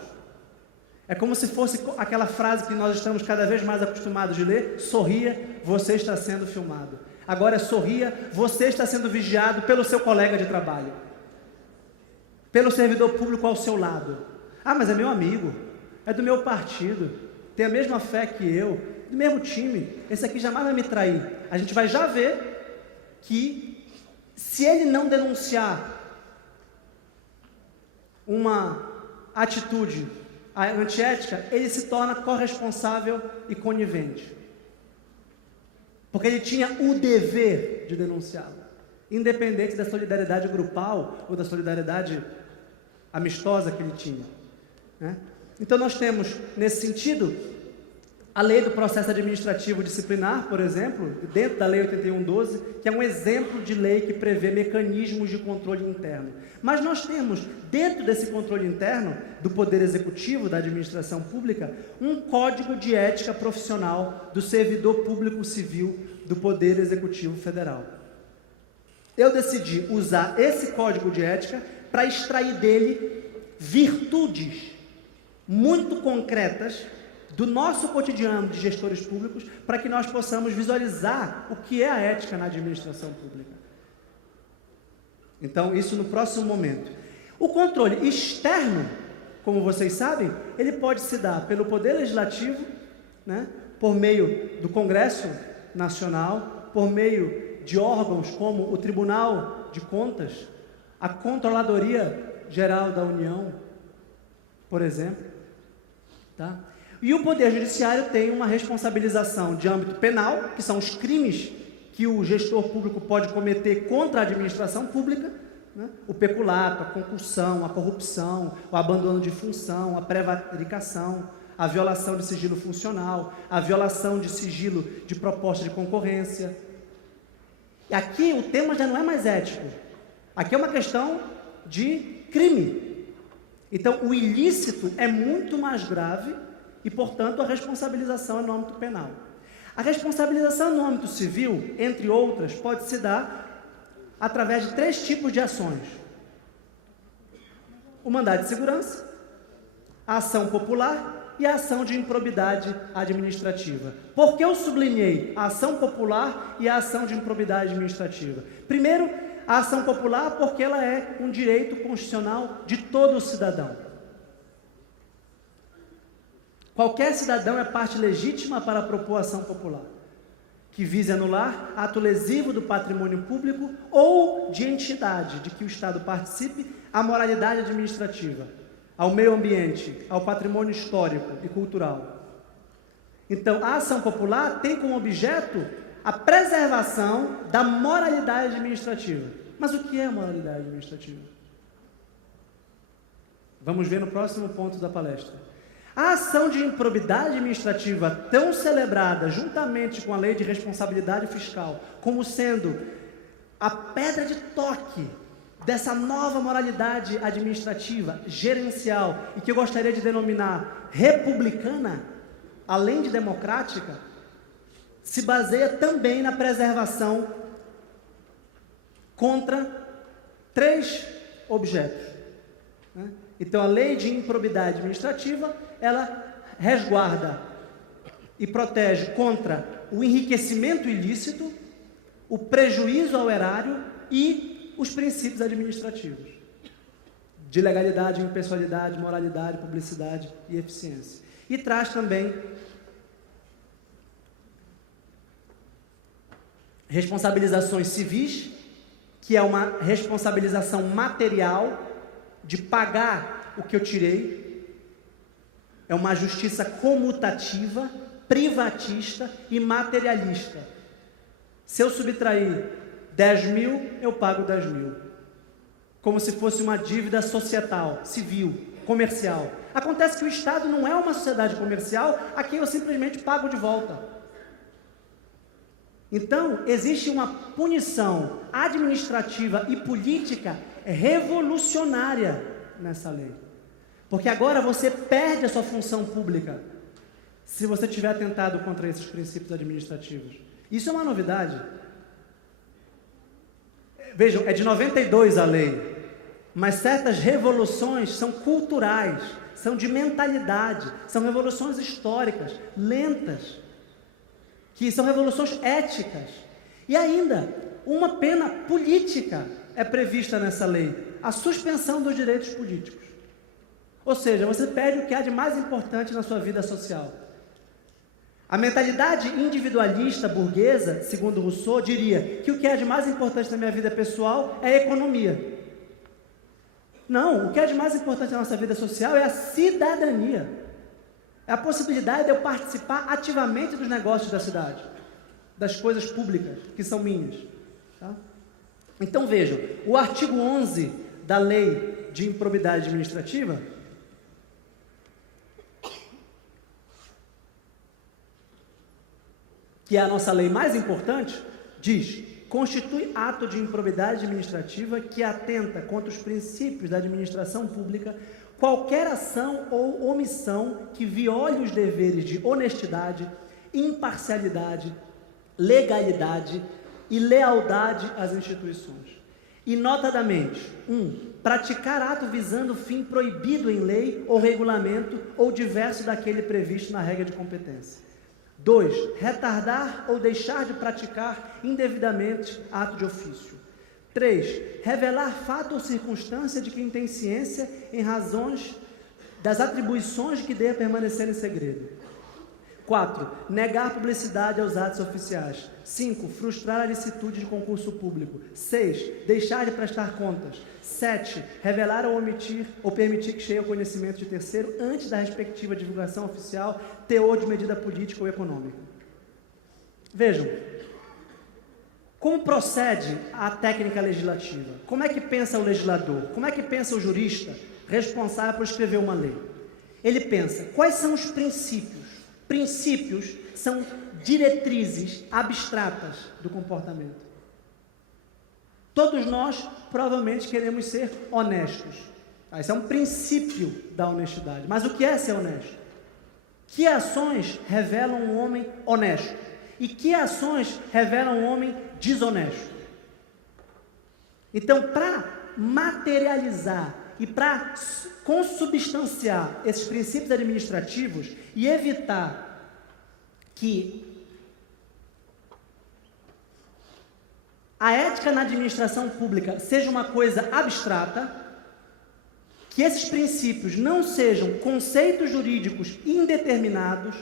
É como se fosse aquela frase que nós estamos cada vez mais acostumados de ler: sorria, você está sendo filmado. Agora é sorria, você está sendo vigiado pelo seu colega de trabalho, pelo servidor público ao seu lado. Ah, mas é meu amigo, é do meu partido, tem a mesma fé que eu, do mesmo time, esse aqui jamais vai me trair. A gente vai já ver que, se ele não denunciar uma atitude antiética, ele se torna corresponsável e conivente. Porque ele tinha o dever de denunciá-lo, independente da solidariedade grupal ou da solidariedade amistosa que ele tinha, né? Então nós temos, nesse sentido, a lei do processo administrativo disciplinar, por exemplo, dentro da lei 81/12, que é um exemplo de lei que prevê mecanismos de controle interno. Mas nós temos, dentro desse controle interno do Poder Executivo, da administração pública, um código de ética profissional do servidor público civil do Poder Executivo Federal. eu decidi usar esse código de ética para extrair dele virtudes muito concretas do nosso cotidiano de gestores públicos, para que nós possamos visualizar o que é a ética na administração pública. Então, isso no próximo momento. O controle externo, como vocês sabem, ele pode se dar pelo Poder Legislativo, né, por meio do Congresso Nacional, por meio de órgãos como o Tribunal de Contas, a Controladoria Geral da União, por exemplo. Tá? E o Poder Judiciário tem uma responsabilização de âmbito penal, que são os crimes que o gestor público pode cometer contra a administração pública, né? O peculato, a concussão, a corrupção, o abandono de função, a prevaricação, a violação de sigilo funcional, a violação de sigilo de proposta de concorrência. E aqui o tema já não é mais ético. Aqui é uma questão de crime. Então, o ilícito é muito mais grave e, portanto, a responsabilização é no âmbito penal. A responsabilização no âmbito civil, entre outras, pode se dar através de 3 tipos de ações. O mandado de segurança, a ação popular e a ação de improbidade administrativa. Por que eu sublinhei a ação popular e a ação de improbidade administrativa? Primeiro, a ação popular porque ela é um direito constitucional de todo cidadão. Qualquer cidadão é parte legítima para propor ação popular, que vise anular ato lesivo do patrimônio público ou de entidade de que o Estado participe à moralidade administrativa, ao meio ambiente, ao patrimônio histórico e cultural. Então, a ação popular tem como objeto a preservação da moralidade administrativa. Mas o que é moralidade administrativa? Vamos ver no próximo ponto da palestra. A ação de improbidade administrativa, tão celebrada juntamente com a lei de responsabilidade fiscal, como sendo a pedra de toque dessa nova moralidade administrativa, gerencial, e que eu gostaria de denominar republicana, além de democrática, se baseia também na preservação contra 3 objetos. Né? Então, a lei de improbidade administrativa, ela resguarda e protege contra o enriquecimento ilícito, o prejuízo ao erário e os princípios administrativos de legalidade, impessoalidade, moralidade, publicidade e eficiência. E traz também responsabilizações civis, que é uma responsabilização material de pagar o que eu tirei. É uma justiça comutativa, privatista e materialista. Se eu subtrair 10 mil, eu pago 10 mil. Como se fosse uma dívida societal, civil, comercial. Acontece que o Estado não é uma sociedade comercial a quem eu simplesmente pago de volta. Então, existe uma punição administrativa e política revolucionária nessa lei. Porque agora você perde a sua função pública se você tiver atentado contra esses princípios administrativos. Isso é uma novidade. Vejam, é de 92 a lei, mas certas revoluções são culturais, são de mentalidade, são revoluções históricas, lentas, que são revoluções éticas. E ainda, uma pena política é prevista nessa lei, a suspensão dos direitos políticos. Ou seja, você perde o que há de mais importante na sua vida social. A mentalidade individualista burguesa, segundo Rousseau, diria que o que há de mais importante na minha vida pessoal é a economia. Não, o que há de mais importante na nossa vida social é a cidadania. É a possibilidade de eu participar ativamente dos negócios da cidade, das coisas públicas que são minhas. Tá? Então vejam, o artigo 11 da Lei de Improbidade Administrativa, que é a nossa lei mais importante, diz: constitui ato de improbidade administrativa que atenta contra os princípios da administração pública qualquer ação ou omissão que viole os deveres de honestidade, imparcialidade, legalidade, e lealdade às instituições. E, notadamente, 1. Praticar ato visando fim proibido em lei ou regulamento ou diverso daquele previsto na regra de competência. 2. Retardar ou deixar de praticar indevidamente ato de ofício. 3. Revelar fato ou circunstância de quem tem ciência em razões das atribuições de que deva permanecer em segredo. 4. Negar publicidade aos atos oficiais. 5. Frustrar a licitude de concurso público. 6. Deixar de prestar contas. 7. Revelar ou omitir ou permitir que chegue ao conhecimento de terceiro antes da respectiva divulgação oficial, teor de medida política ou econômica. Vejam, como procede a técnica legislativa? Como é que pensa o legislador? Como é que pensa o jurista responsável por escrever uma lei? Ele pensa, quais são os princípios? Princípios são diretrizes abstratas do comportamento. Todos nós, provavelmente, queremos ser honestos. Esse é um princípio da honestidade. Mas o que é ser honesto? Que ações revelam um homem honesto? E que ações revelam um homem desonesto? Então, para materializar e para consubstanciar esses princípios administrativos e evitar que a ética na administração pública seja uma coisa abstrata, que esses princípios não sejam conceitos jurídicos indeterminados,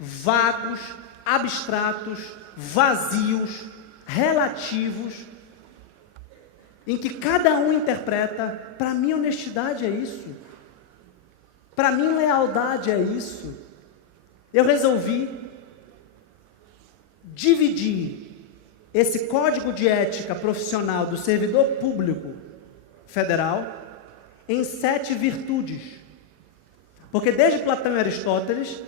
vagos, abstratos, vazios, relativos, em que cada um interpreta, para mim honestidade é isso, para mim lealdade é isso. Eu resolvi dividir esse código de ética profissional do servidor público federal em 7 virtudes. Porque desde Platão e Aristóteles,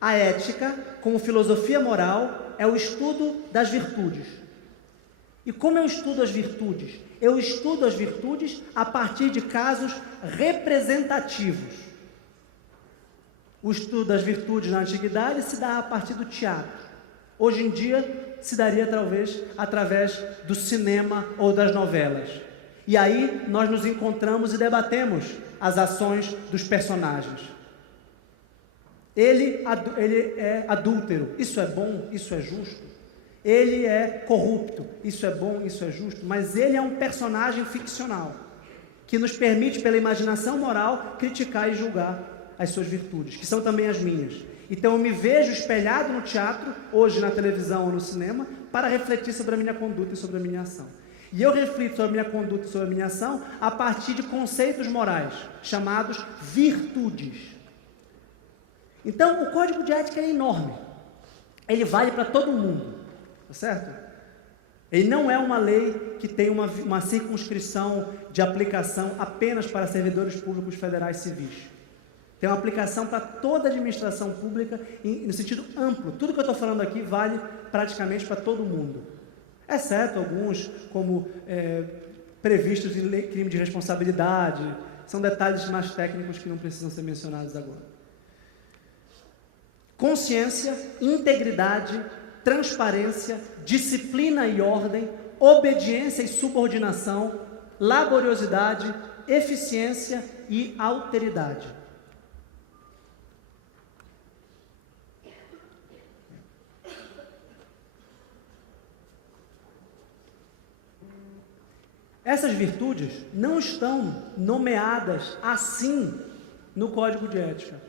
a ética, como filosofia moral, é o estudo das virtudes. E como eu estudo as virtudes? Eu estudo as virtudes a partir de casos representativos. O estudo das virtudes na antiguidade se dá a partir do teatro. Hoje em dia, se daria talvez através do cinema ou das novelas. E aí nós nos encontramos e debatemos as ações dos personagens. Ele é adúltero, isso é bom, isso é justo. Ele é corrupto, isso é bom, isso é justo. Mas ele é um personagem ficcional, que nos permite, pela imaginação moral, criticar e julgar as suas virtudes, que são também as minhas. Então eu me vejo espelhado no teatro, hoje na televisão ou no cinema, para refletir sobre a minha conduta e sobre a minha ação. E eu reflito sobre a minha conduta e sobre a minha ação a partir de conceitos morais, chamados virtudes. Então, o Código de Ética é enorme. Ele vale para todo mundo, tá certo? Ele não é uma lei que tem uma circunscrição de aplicação apenas para servidores públicos federais civis. Tem uma aplicação para toda a administração pública no sentido amplo. Tudo que eu estou falando aqui vale praticamente para todo mundo. Exceto alguns, como previstos em lei, crime de responsabilidade. São detalhes mais técnicos que não precisam ser mencionados agora. Consciência, integridade, transparência, disciplina e ordem, obediência e subordinação, laboriosidade, eficiência e alteridade. Essas virtudes não estão nomeadas assim no Código de Ética.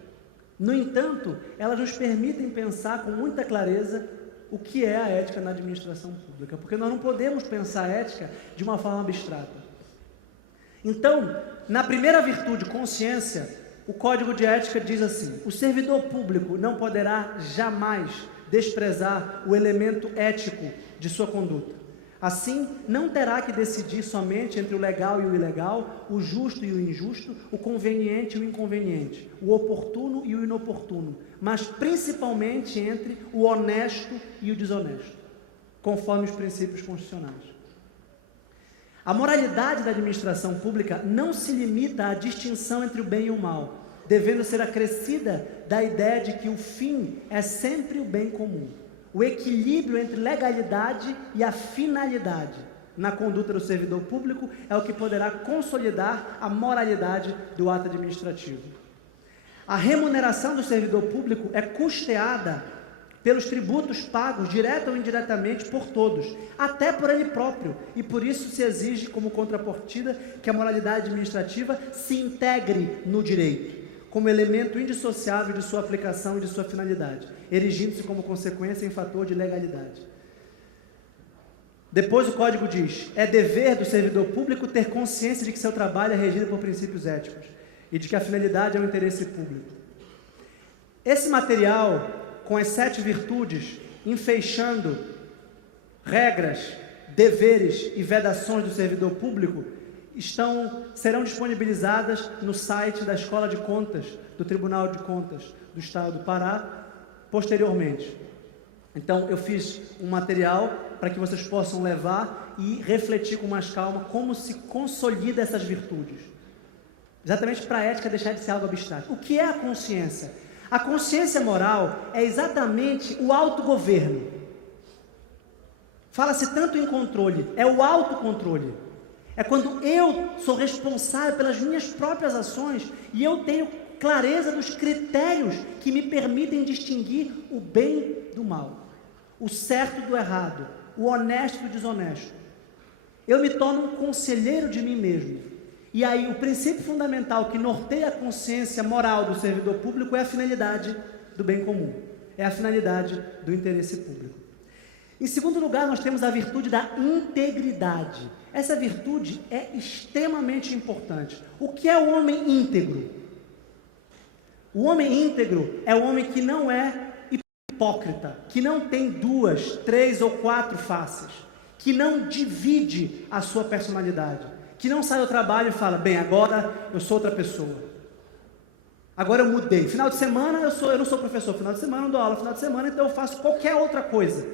No entanto, elas nos permitem pensar com muita clareza o que é a ética na administração pública, porque nós não podemos pensar a ética de uma forma abstrata. Então, na primeira virtude, consciência, o Código de Ética diz assim: o servidor público não poderá jamais desprezar o elemento ético de sua conduta. Assim, não terá que decidir somente entre o legal e o ilegal, o justo e o injusto, o conveniente e o inconveniente, o oportuno e o inoportuno, mas principalmente entre o honesto e o desonesto, conforme os princípios constitucionais. A moralidade da administração pública não se limita à distinção entre o bem e o mal, devendo ser acrescida da ideia de que o fim é sempre o bem comum. o equilíbrio entre legalidade e a finalidade na conduta do servidor público é o que poderá consolidar a moralidade do ato administrativo. A remuneração do servidor público é custeada pelos tributos pagos, direta ou indiretamente, por todos, até por ele próprio, e por isso se exige como contrapartida que a moralidade administrativa se integre no direito, como elemento indissociável de sua aplicação e de sua finalidade, erigindo-se como consequência em fator de legalidade. Depois o Código diz: é dever do servidor público ter consciência de que seu trabalho é regido por princípios éticos e de que a finalidade é o interesse público. Esse material, com as 7 virtudes, enfeixando regras, deveres e vedações do servidor público, serão disponibilizadas no site da Escola de Contas, do Tribunal de Contas do Estado do Pará, posteriormente. Então, eu fiz um material para que vocês possam levar e refletir com mais calma como se consolida essas virtudes. Exatamente para a ética deixar de ser algo abstrato. O que é a consciência? A consciência moral é exatamente o autogoverno. Fala-se tanto em controle, é o autocontrole. É quando eu sou responsável pelas minhas próprias ações e eu tenho clareza dos critérios que me permitem distinguir o bem do mal, o certo do errado, o honesto do desonesto. Eu me torno um conselheiro de mim mesmo. E aí o princípio fundamental que norteia a consciência moral do servidor público é a finalidade do bem comum, é a finalidade do interesse público. Em segundo lugar, nós temos a virtude da integridade. Essa virtude é extremamente importante. O que é o homem íntegro? O homem íntegro é o homem que não é hipócrita, que não tem 2, 3 ou 4 faces, que não divide a sua personalidade, que não sai ao trabalho e fala: bem, agora eu sou outra pessoa, agora eu mudei, final de semana eu não sou professor, final de semana eu não dou aula, final de semana então eu faço qualquer outra coisa,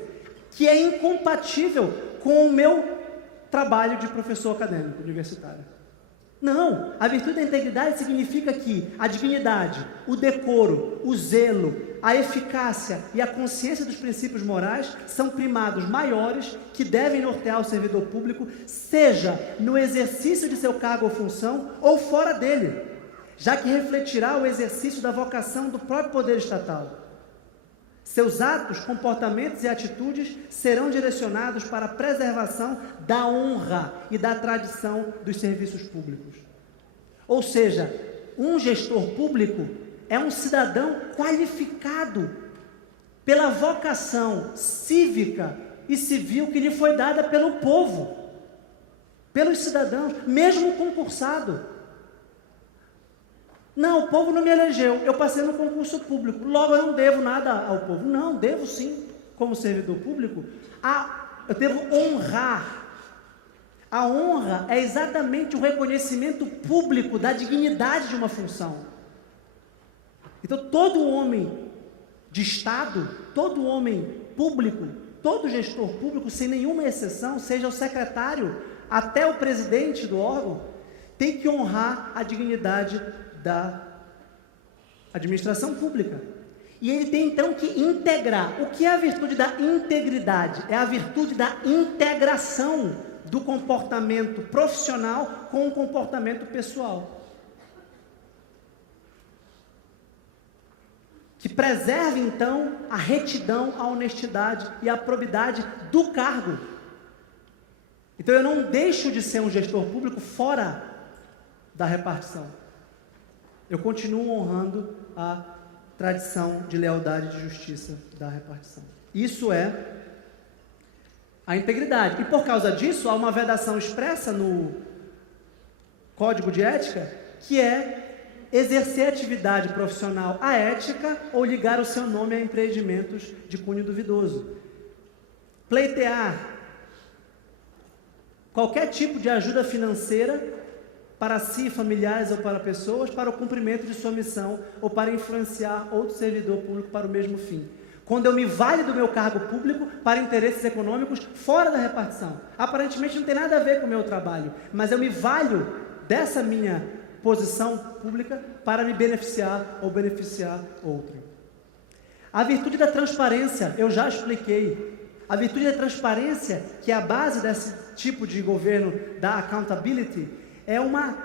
que é incompatível com o meu trabalho de professor acadêmico, universitário. Não, a virtude da integridade significa que a dignidade, o decoro, o zelo, a eficácia e a consciência dos princípios morais são primados maiores que devem nortear o servidor público, seja no exercício de seu cargo ou função ou fora dele, já que refletirá o exercício da vocação do próprio poder estatal. Seus atos, comportamentos e atitudes serão direcionados para a preservação da honra e da tradição dos serviços públicos. Ou seja, um gestor público é um cidadão qualificado pela vocação cívica e civil que lhe foi dada pelo povo, pelos cidadãos, mesmo concursado. Não, o povo não me elegeu, eu passei no concurso público, logo eu não devo nada ao povo. Não, devo sim, como servidor público, eu devo honrar. A honra é exatamente o reconhecimento público da dignidade de uma função. Então, todo homem de Estado, todo homem público, todo gestor público, sem nenhuma exceção, seja o secretário até o presidente do órgão, tem que honrar a dignidade da administração pública. E ele tem então que integrar. O que é a virtude da integridade? É a virtude da integração do comportamento profissional com o comportamento pessoal. Que preserve então a retidão, a honestidade e a probidade do cargo. Então eu não deixo de ser um gestor público fora da repartição. Eu continuo honrando a tradição de lealdade e de justiça da repartição. Isso é a integridade. E por causa disso, há uma vedação expressa no Código de Ética, que é exercer atividade profissional aética ou ligar o seu nome a empreendimentos de cunho duvidoso. Pleitear qualquer tipo de ajuda financeira para si, familiares ou para pessoas, para o cumprimento de sua missão ou para influenciar outro servidor público para o mesmo fim. Quando eu me valho do meu cargo público para interesses econômicos fora da repartição. Aparentemente não tem nada a ver com o meu trabalho, mas eu me valho dessa minha posição pública para me beneficiar ou beneficiar outro. A virtude da transparência, eu já expliquei. A virtude da transparência, que é a base desse tipo de governo da accountability, é uma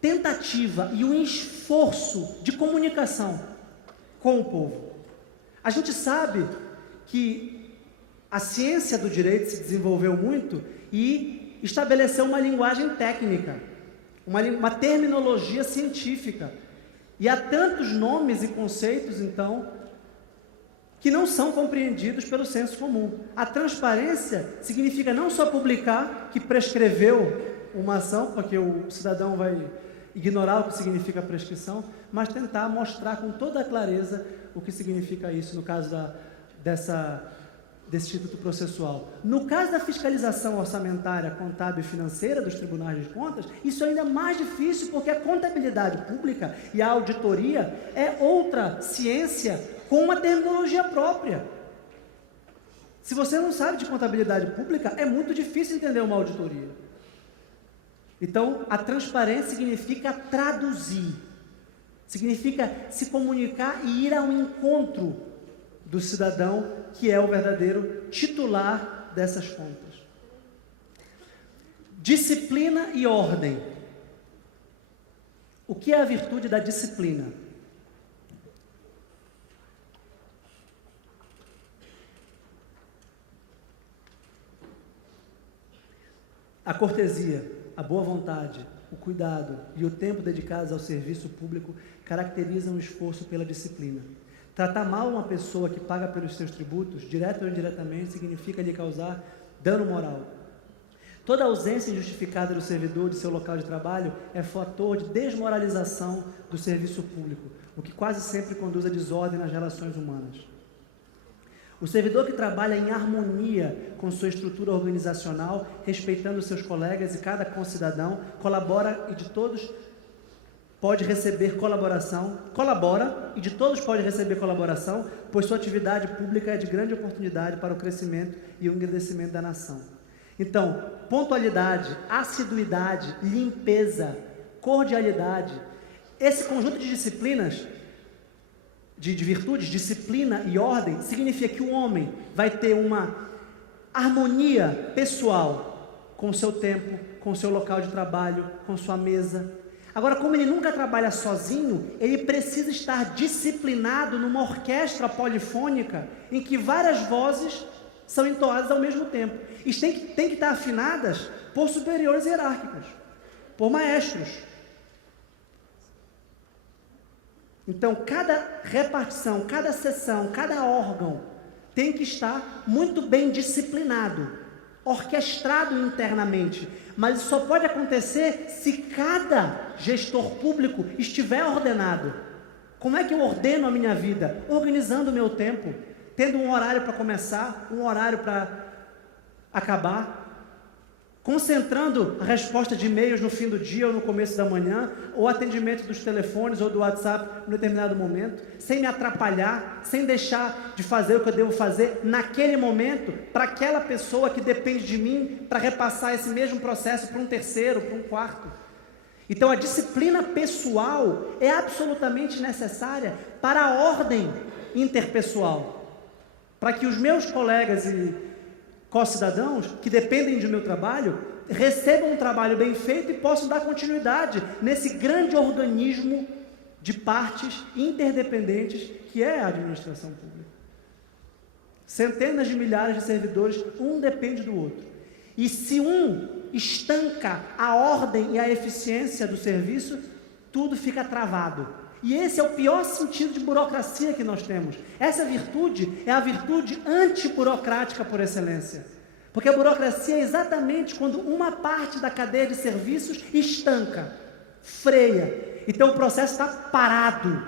tentativa e um esforço de comunicação com o povo. A gente sabe que a ciência do direito se desenvolveu muito e estabeleceu uma linguagem técnica, uma terminologia científica. E há tantos nomes e conceitos, então, que não são compreendidos pelo senso comum. A transparência significa não só publicar que prescreveu uma ação, porque o cidadão vai ignorar o que significa prescrição, mas tentar mostrar com toda a clareza o que significa isso, no caso desse instituto processual. No caso da fiscalização orçamentária, contábil e financeira dos tribunais de contas, isso é ainda mais difícil, porque a contabilidade pública e a auditoria é outra ciência com uma terminologia própria. Se você não sabe de contabilidade pública, é muito difícil entender uma auditoria. Então, a transparência significa traduzir, significa se comunicar e ir ao encontro do cidadão, que é o verdadeiro titular dessas contas. Disciplina e ordem. O que é a virtude da disciplina? A cortesia, a boa vontade, o cuidado e o tempo dedicados ao serviço público caracterizam o esforço pela disciplina. Tratar mal uma pessoa que paga pelos seus tributos, direto ou indiretamente, significa lhe causar dano moral. Toda ausência injustificada do servidor de seu local de trabalho é fator de desmoralização do serviço público, o que quase sempre conduz a desordem nas relações humanas. O servidor que trabalha em harmonia com sua estrutura organizacional, respeitando seus colegas e cada concidadão, colabora e de todos pode receber colaboração, pois sua atividade pública é de grande oportunidade para o crescimento e o engrandecimento da nação. Então, pontualidade, assiduidade, limpeza, cordialidade, esse conjunto de disciplinas, de virtudes, disciplina e ordem, significa que o homem vai ter uma harmonia pessoal com o seu tempo, com o seu local de trabalho, com sua mesa. Agora, como ele nunca trabalha sozinho, ele precisa estar disciplinado numa orquestra polifônica em que várias vozes são entoadas ao mesmo tempo. E tem que estar afinadas por superiores hierárquicos, por maestros. Então, cada repartição, cada seção, cada órgão tem que estar muito bem disciplinado, orquestrado internamente. Mas isso só pode acontecer se cada gestor público estiver ordenado. Como é que eu ordeno a minha vida? Organizando o meu tempo, tendo um horário para começar, um horário para acabar, concentrando a resposta de e-mails no fim do dia ou no começo da manhã, ou atendimento dos telefones ou do WhatsApp em determinado momento, sem me atrapalhar, sem deixar de fazer o que eu devo fazer naquele momento, para aquela pessoa que depende de mim, para repassar esse mesmo processo para um terceiro, para um quarto. Então, a disciplina pessoal é absolutamente necessária para a ordem interpessoal, para que os meus colegas e co-cidadãos que dependem do meu trabalho recebam um trabalho bem feito e possam dar continuidade nesse grande organismo de partes interdependentes que é a administração pública. Centenas de milhares de servidores, um depende do outro. E se um estanca a ordem e a eficiência do serviço, tudo fica travado. E esse é o pior sentido de burocracia que nós temos. Essa virtude é a virtude antiburocrática por excelência. Porque a burocracia é exatamente quando uma parte da cadeia de serviços estanca, freia. Então o processo está parado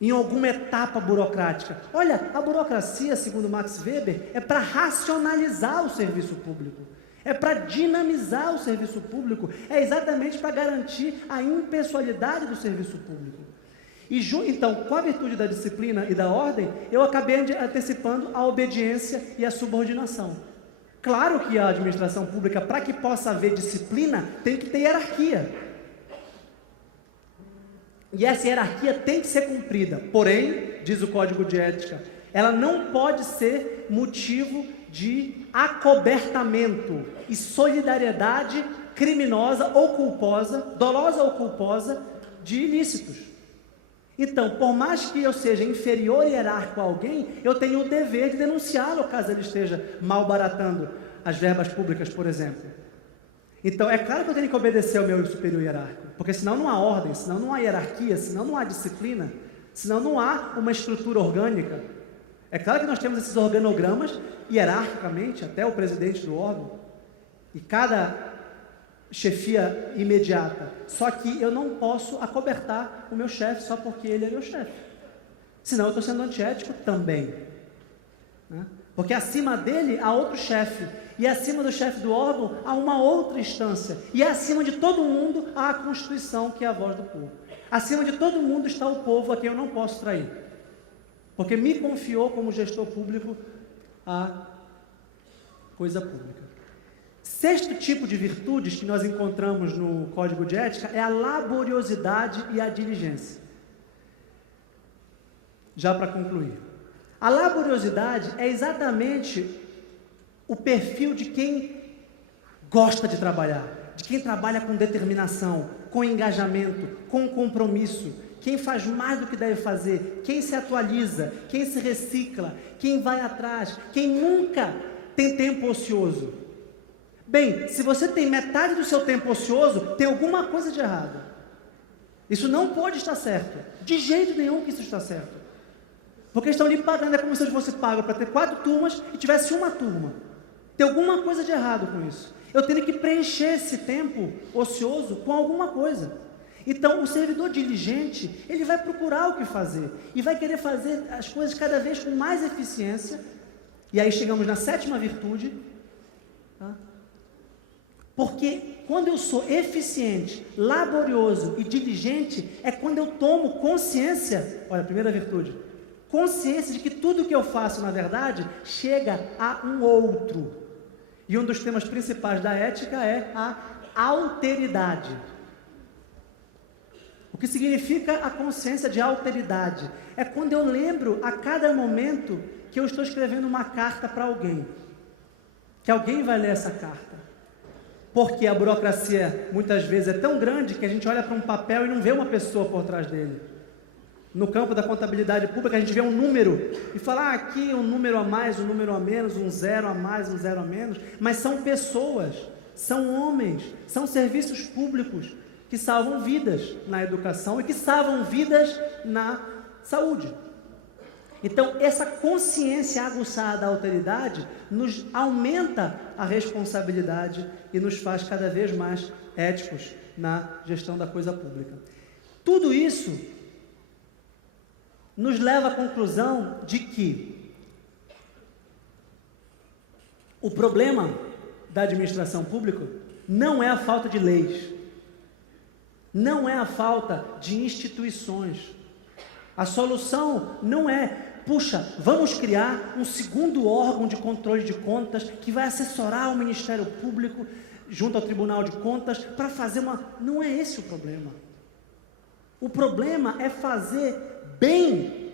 em alguma etapa burocrática. Olha, a burocracia, segundo Max Weber, é para racionalizar o serviço público. É para dinamizar o serviço público, é exatamente para garantir a impessoalidade do serviço público. E então, com a virtude da disciplina e da ordem, eu acabei antecipando a obediência e a subordinação. Claro que a administração pública, para que possa haver disciplina, tem que ter hierarquia. E essa hierarquia tem que ser cumprida. Porém, diz o Código de Ética, ela não pode ser motivo de acobertamento e solidariedade criminosa ou culposa, dolosa ou culposa, de ilícitos. Então, por mais que eu seja inferior hierárquico a alguém, eu tenho o dever de denunciá-lo caso ele esteja malbaratando as verbas públicas, por exemplo. Então, é claro que eu tenho que obedecer ao meu superior hierárquico, porque senão não há ordem, senão não há hierarquia, senão não há disciplina, senão não há uma estrutura orgânica. É claro que nós temos esses organogramas, hierarquicamente, até o presidente do órgão, e cada chefia imediata. Só que eu não posso acobertar o meu chefe só porque ele é meu chefe. Senão eu estou sendo antiético também. Né? Porque acima dele há outro chefe. E acima do chefe do órgão há uma outra instância. E acima de todo mundo há a Constituição, que é a voz do povo. Acima de todo mundo está o povo a quem eu não posso trair. Porque me confiou como gestor público a coisa pública. Sexto tipo de virtudes que nós encontramos no Código de Ética é a laboriosidade e a diligência. Já para concluir. A laboriosidade é exatamente o perfil de quem gosta de trabalhar, de quem trabalha com determinação, com engajamento, com compromisso, quem faz mais do que deve fazer, quem se atualiza, quem se recicla, quem vai atrás, quem nunca tem tempo ocioso. Bem, se você tem metade do seu tempo ocioso, tem alguma coisa de errado. Isso não pode estar certo. De jeito nenhum que isso está certo. Porque estão lhe pagando, é como se eu fosse pago para ter 4 turmas e tivesse uma turma. Tem alguma coisa de errado com isso. Eu tenho que preencher esse tempo ocioso com alguma coisa. Então, o servidor diligente, ele vai procurar o que fazer. E vai querer fazer as coisas cada vez com mais eficiência. E aí chegamos na 7ª virtude. Tá? Porque quando eu sou eficiente, laborioso e diligente, é quando eu tomo consciência, olha, a primeira virtude, consciência de que tudo que eu faço, na verdade, chega a um outro. E um dos temas principais da ética é a alteridade. O que significa a consciência de alteridade? É quando eu lembro a cada momento que eu estou escrevendo uma carta para alguém, que alguém vai ler essa carta. Porque a burocracia, muitas vezes, é tão grande que a gente olha para um papel e não vê uma pessoa por trás dele. No campo da contabilidade pública, a gente vê um número e fala, aqui um número a mais, um número a menos, um 0 a mais, um 0 a menos. Mas são pessoas, são homens, são serviços públicos que salvam vidas na educação e que salvam vidas na saúde. Então, essa consciência aguçada da alteridade nos aumenta a responsabilidade e nos faz cada vez mais éticos na gestão da coisa pública. Tudo isso nos leva à conclusão de que o problema da administração pública não é a falta de leis, não é a falta de instituições. A solução não é, puxa, vamos criar um segundo órgão de controle de contas que vai assessorar o Ministério Público junto ao Tribunal de Contas para fazer uma... Não é esse o problema. O problema é fazer bem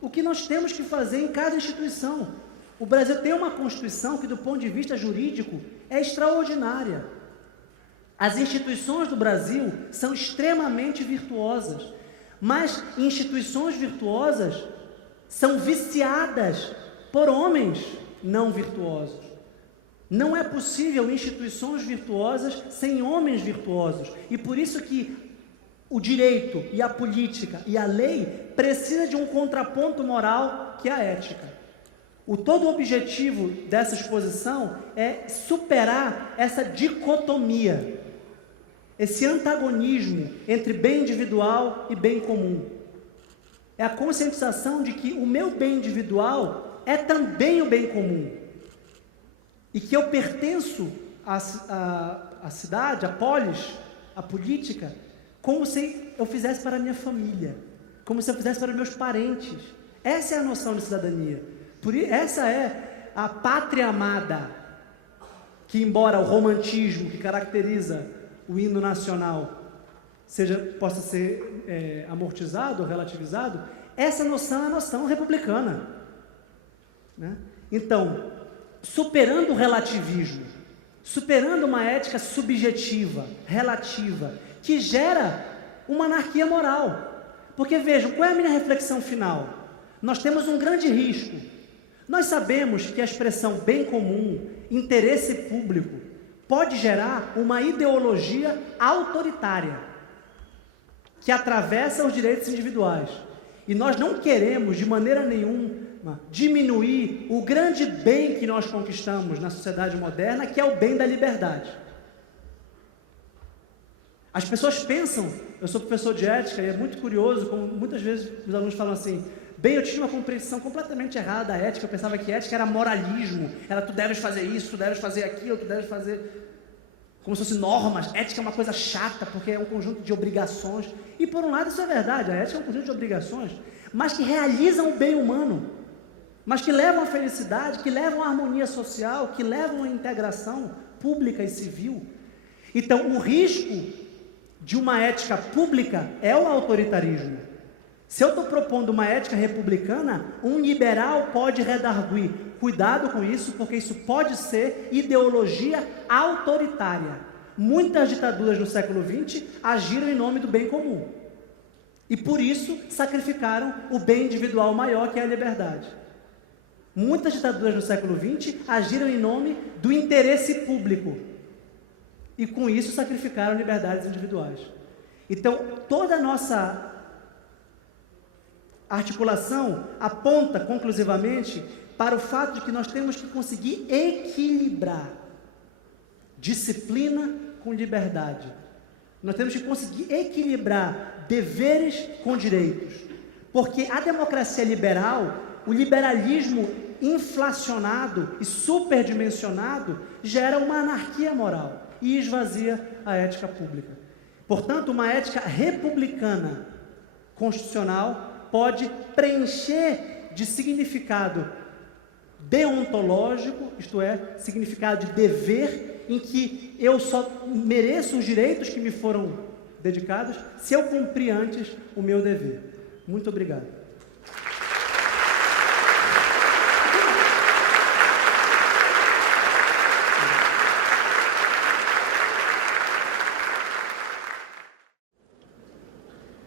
o que nós temos que fazer em cada instituição. O Brasil tem uma Constituição que, do ponto de vista jurídico, é extraordinária. As instituições do Brasil são extremamente virtuosas, mas instituições virtuosas são viciadas por homens não virtuosos. Não é possível instituições virtuosas sem homens virtuosos. E por isso que o direito e a política e a lei precisa de um contraponto moral que é a ética. Todo o objetivo dessa exposição é superar essa dicotomia, esse antagonismo entre bem individual e bem comum. É a conscientização de que o meu bem individual é também o bem comum. E que eu pertenço à cidade, à polis, à política, como se eu fizesse para a minha família, como se eu fizesse para meus parentes. Essa é a noção de cidadania. Essa é a pátria amada, que embora o romantismo que caracteriza o hino nacional possa ser amortizado ou relativizado, essa noção é a noção republicana, né? Então, superando o relativismo, superando uma ética subjetiva, relativa, que gera uma anarquia moral. Porque vejam, qual é a minha reflexão final? Nós temos um grande risco. Nós sabemos que a expressão bem comum, interesse público, pode gerar uma ideologia autoritária, que atravessa os direitos individuais. E nós não queremos, de maneira nenhuma, diminuir o grande bem que nós conquistamos na sociedade moderna, que é o bem da liberdade. As pessoas pensam, eu sou professor de ética e é muito curioso, como muitas vezes os alunos falam assim, bem, eu tinha uma compreensão completamente errada da ética, eu pensava que ética era moralismo, era tu deves fazer isso, tu deves fazer aquilo, tu deves fazer... como se fossem normas. Ética é uma coisa chata, porque é um conjunto de obrigações. E por um lado isso é verdade, a ética é um conjunto de obrigações, mas que realizam o bem humano, mas que levam à felicidade, que levam à harmonia social, que levam à integração pública e civil. Então, o risco de uma ética pública é o autoritarismo. Se eu estou propondo uma ética republicana, um liberal pode redarguir. Cuidado com isso, porque isso pode ser ideologia autoritária. Muitas ditaduras no século XX agiram em nome do bem comum. E por isso sacrificaram o bem individual maior, que é a liberdade. Muitas ditaduras no século XX agiram em nome do interesse público. E com isso sacrificaram liberdades individuais. Então, toda a nossa articulação aponta conclusivamente para o fato de que nós temos que conseguir equilibrar disciplina com liberdade. Nós temos que conseguir equilibrar deveres com direitos. Porque a democracia liberal, o liberalismo inflacionado e superdimensionado, gera uma anarquia moral e esvazia a ética pública. Portanto, uma ética republicana constitucional pode preencher de significado deontológico, isto é, significado de dever, em que eu só mereço os direitos que me foram dedicados se eu cumprir antes o meu dever. Muito obrigado.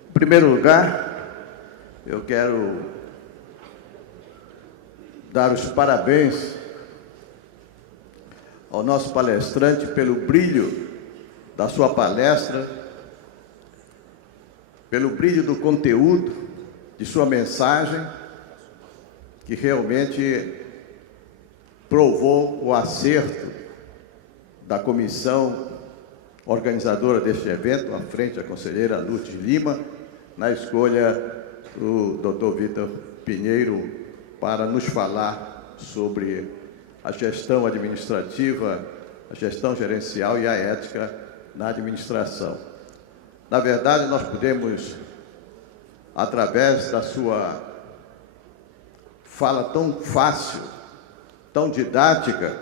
Em primeiro lugar, eu quero dar os parabéns ao nosso palestrante pelo brilho da sua palestra, pelo brilho do conteúdo de sua mensagem, que realmente provou o acerto da comissão organizadora deste evento, à frente da conselheira Lourdes Lima, na escolha do Dr. Vitor Pinheiro para nos falar sobre a gestão administrativa, a gestão gerencial e a ética na administração. Na verdade, nós podemos, através da sua fala tão fácil, tão didática,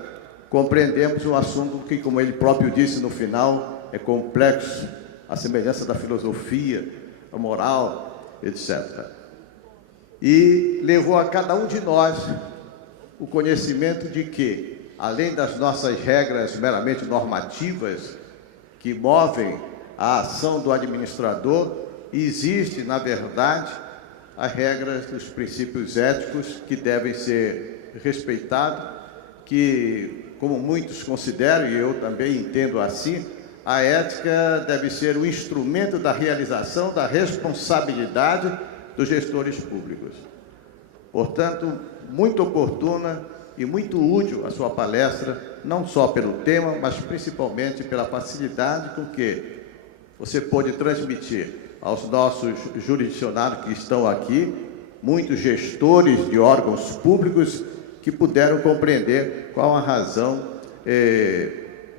compreendemos um assunto que, como ele próprio disse no final, é complexo, a semelhança da filosofia, a moral, etc. E levou a cada um de nós o conhecimento de que, além das nossas regras meramente normativas, que movem a ação do administrador, existe, na verdade, as regras dos princípios éticos que devem ser respeitados, que, como muitos consideram, e eu também entendo assim, a ética deve ser o instrumento da realização da responsabilidade dos gestores públicos. Portanto, muito oportuna e muito útil a sua palestra, não só pelo tema, mas principalmente pela facilidade com que você pôde transmitir aos nossos jurisdicionados que estão aqui, muitos gestores de órgãos públicos que puderam compreender qual a razão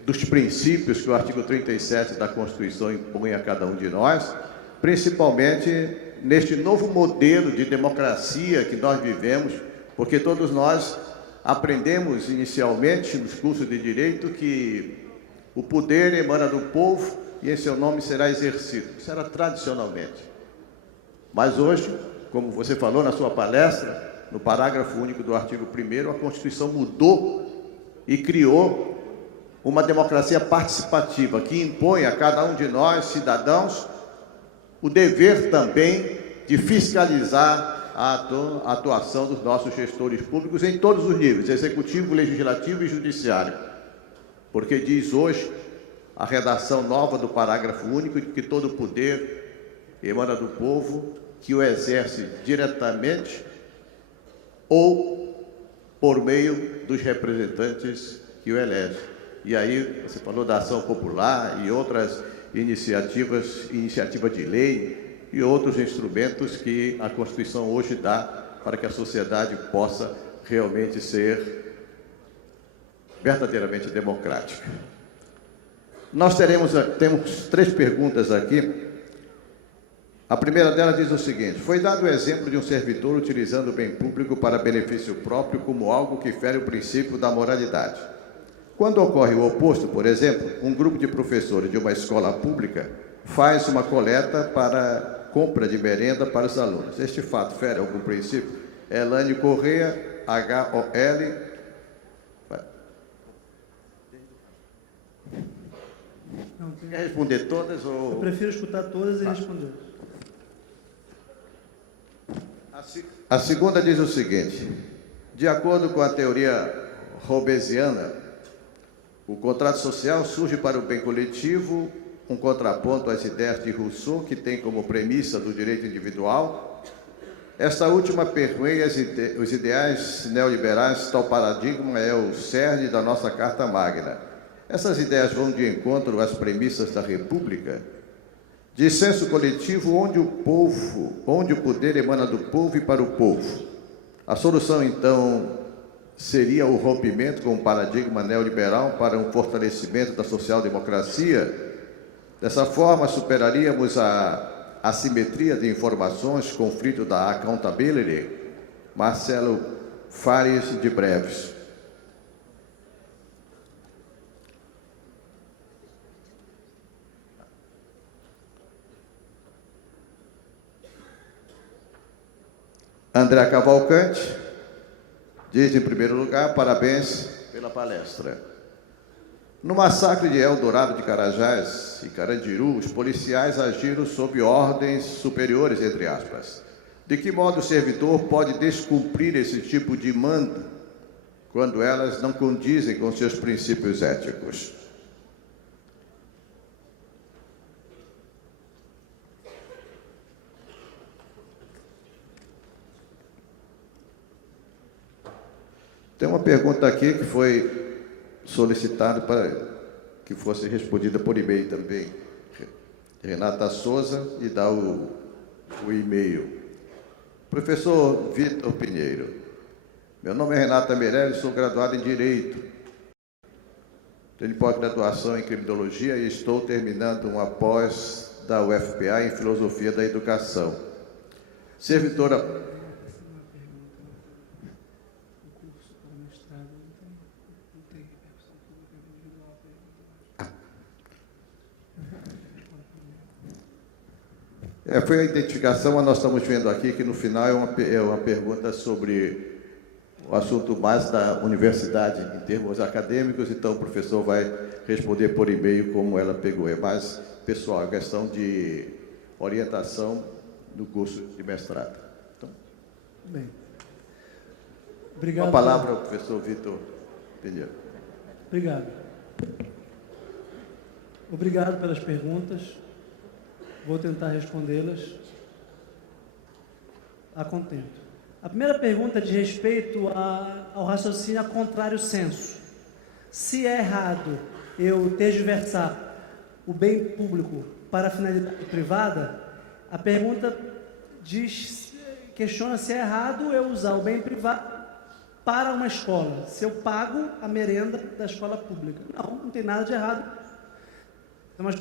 dos princípios que o artigo 37 da Constituição impõe a cada um de nós, principalmente neste novo modelo de democracia que nós vivemos, porque todos nós aprendemos inicialmente nos cursos de direito que o poder emana do povo e em seu nome será exercido. Isso era tradicionalmente. Mas hoje, como você falou na sua palestra, no parágrafo único do artigo 1º, a Constituição mudou e criou uma democracia participativa, que impõe a cada um de nós, cidadãos, o dever também de fiscalizar a atuação dos nossos gestores públicos em todos os níveis, executivo, legislativo e judiciário. Porque diz hoje a redação nova do parágrafo único de que todo poder emana do povo, que o exerce diretamente ou por meio dos representantes que o elegem. E aí, você falou da ação popular e outras iniciativa de lei e outros instrumentos que a Constituição hoje dá para que a sociedade possa realmente ser verdadeiramente democrática. Nós temos 3 perguntas aqui. A primeira delas diz o seguinte: foi dado o exemplo de um servidor utilizando o bem público para benefício próprio como algo que fere o princípio da moralidade. Quando ocorre o oposto, por exemplo, um grupo de professores de uma escola pública faz uma coleta para compra de merenda para os alunos. Este fato fere algum princípio? Elane Correia, HOL. Quer responder todas? Ou... Eu prefiro escutar todas e responder. A segunda diz o seguinte: de acordo com a teoria hobbesiana, o contrato social surge para o bem coletivo, um contraponto às ideias de Rousseau, que tem como premissa do direito individual. Esta última permeia os ideais neoliberais, tal paradigma é o cerne da nossa Carta Magna. Essas ideias vão de encontro às premissas da República, de senso coletivo onde o poder emana do povo e para o povo. A solução, então, seria o rompimento com o paradigma neoliberal para um fortalecimento da social-democracia. Dessa forma, superaríamos a assimetria de informações, conflito da accountability. Marcelo Fares de Breves. André Cavalcante diz, em primeiro lugar, parabéns pela palestra. No massacre de Eldorado de Carajás e Carandiru, os policiais agiram sob ordens superiores, entre aspas. De que modo o servidor pode descumprir esse tipo de mando quando elas não condizem com seus princípios éticos? Tem uma pergunta aqui que foi solicitada para que fosse respondida por e-mail também. Renata Souza, e dá o e-mail. Professor Vitor Pinheiro, meu nome é Renata Meirelles, sou graduado em Direito. Tenho pós-graduação em Criminologia e estou terminando uma pós da UFPA em Filosofia da Educação. Servidora... foi a identificação, mas nós estamos vendo aqui que no final é uma pergunta sobre o assunto mais da universidade em termos acadêmicos, então o professor vai responder por e-mail como ela pegou. É mais pessoal, é questão de orientação no curso de mestrado. Então, bem. Obrigado. Com a palavra ao professor Vitor Pinheiro. Obrigado. Obrigado pelas perguntas. Vou tentar respondê-las a contento. A primeira pergunta diz respeito ao raciocínio a contrário senso. Se é errado eu tergiversar o bem público para a finalidade privada, a pergunta questiona se é errado eu usar o bem privado para uma escola, se eu pago a merenda da escola pública. Não tem nada de errado.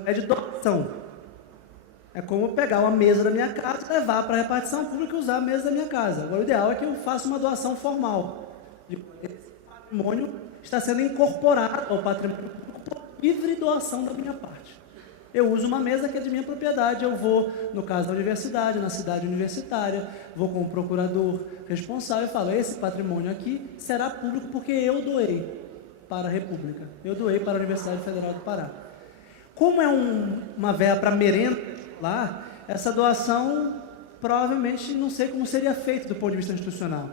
É de doação. É como pegar uma mesa da minha casa, levar para a repartição pública e usar a mesa da minha casa. Agora, o ideal é que eu faça uma doação formal. Esse patrimônio está sendo incorporado ao patrimônio público por livre doação da minha parte. Eu uso uma mesa que é de minha propriedade, eu vou, no caso da universidade, na cidade universitária, vou com o procurador responsável e falo, esse patrimônio aqui será público porque eu doei para a República, eu doei para a Universidade Federal do Pará. Como é uma verba para merenda lá, essa doação provavelmente não sei como seria feito do ponto de vista institucional.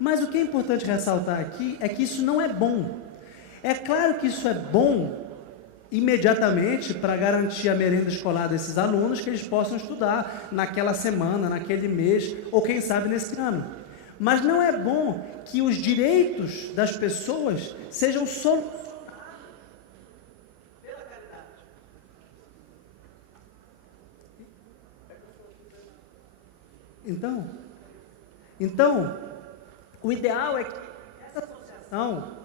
Mas o que é importante ressaltar aqui é que isso não é bom. É claro que isso é bom imediatamente para garantir a merenda escolar desses alunos, que eles possam estudar naquela semana, naquele mês, ou quem sabe nesse ano. Mas não é bom que os direitos das pessoas sejam solucionados pela caridade. Então, o ideal é que essa associação,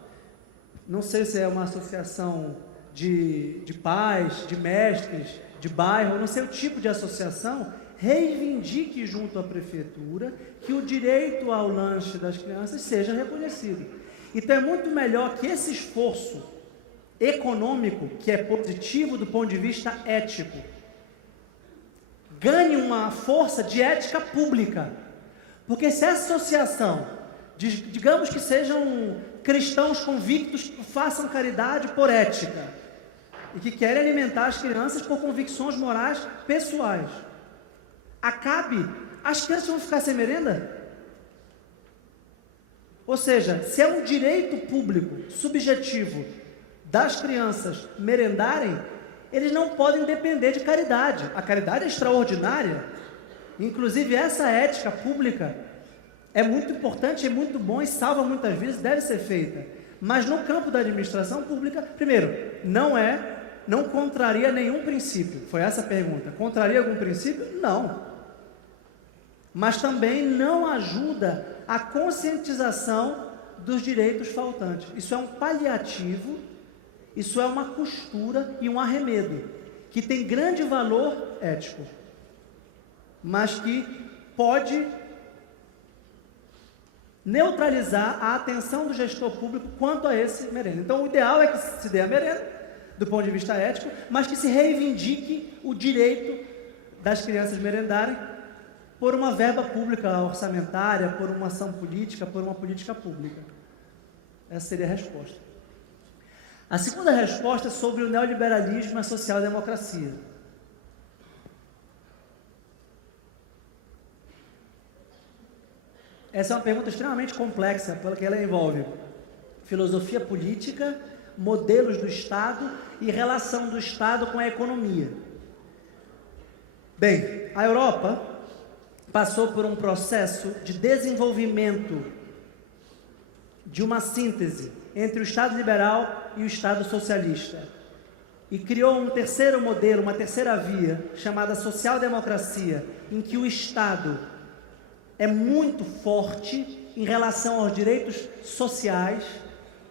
não sei se é uma associação de pais, de mestres, de bairro, não sei o tipo de associação, reivindique junto à prefeitura que o direito ao lanche das crianças seja reconhecido. Então é muito melhor que esse esforço econômico, que é positivo do ponto de vista ético, ganhe uma força de ética pública. Porque se essa associação, digamos que sejam cristãos convictos que façam caridade por ética, e que querem alimentar as crianças por convicções morais pessoais, as crianças vão ficar sem merenda? Ou seja, se é um direito público, subjetivo, das crianças merendarem, eles não podem depender de caridade. A caridade é extraordinária, inclusive essa ética pública é muito importante, é muito bom e salva muitas vidas, deve ser feita. Mas no campo da administração pública, primeiro, não contraria nenhum princípio. Foi essa a pergunta. Contraria algum princípio? Não. Mas também não ajuda a conscientização dos direitos faltantes. Isso é um paliativo, isso é uma costura e um arremedo, que tem grande valor ético, mas que pode neutralizar a atenção do gestor público quanto a esse merenda. Então, o ideal é que se dê a merenda, do ponto de vista ético, mas que se reivindique o direito das crianças merendarem por uma verba pública orçamentária, por uma ação política, por uma política pública. Essa seria a resposta. A segunda resposta é sobre o neoliberalismo e a social-democracia. Essa é uma pergunta extremamente complexa, porque ela envolve filosofia política, modelos do Estado e relação do Estado com a economia. Bem, a Europa passou por um processo de desenvolvimento de uma síntese entre o Estado liberal e o Estado socialista, e criou um terceiro modelo, uma terceira via, chamada social-democracia, em que o Estado é muito forte em relação aos direitos sociais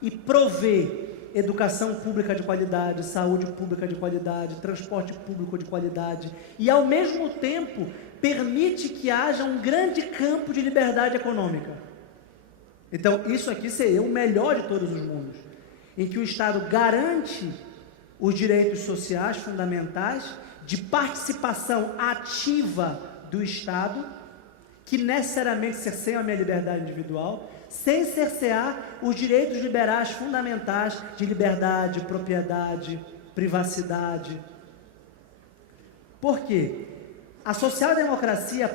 e provê educação pública de qualidade, saúde pública de qualidade, transporte público de qualidade, e ao mesmo tempo permite que haja um grande campo de liberdade econômica. Então, isso aqui seria o melhor de todos os mundos, em que o Estado garante os direitos sociais fundamentais de participação ativa do Estado, que necessariamente cerceiam a minha liberdade individual, sem cercear os direitos liberais fundamentais de liberdade, propriedade, privacidade. Por quê? A social-democracia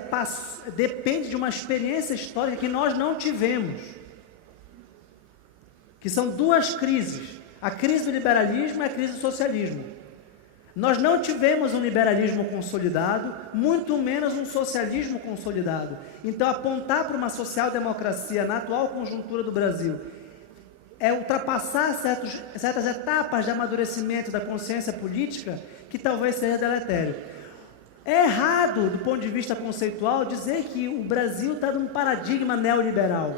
depende de uma experiência histórica que nós não tivemos, que são duas crises, a crise do liberalismo e a crise do socialismo. Nós não tivemos um liberalismo consolidado, muito menos um socialismo consolidado. Então, apontar para uma social-democracia na atual conjuntura do Brasil é ultrapassar certas etapas de amadurecimento da consciência política que talvez seja deletério. É errado, do ponto de vista conceitual, dizer que o Brasil está num paradigma neoliberal.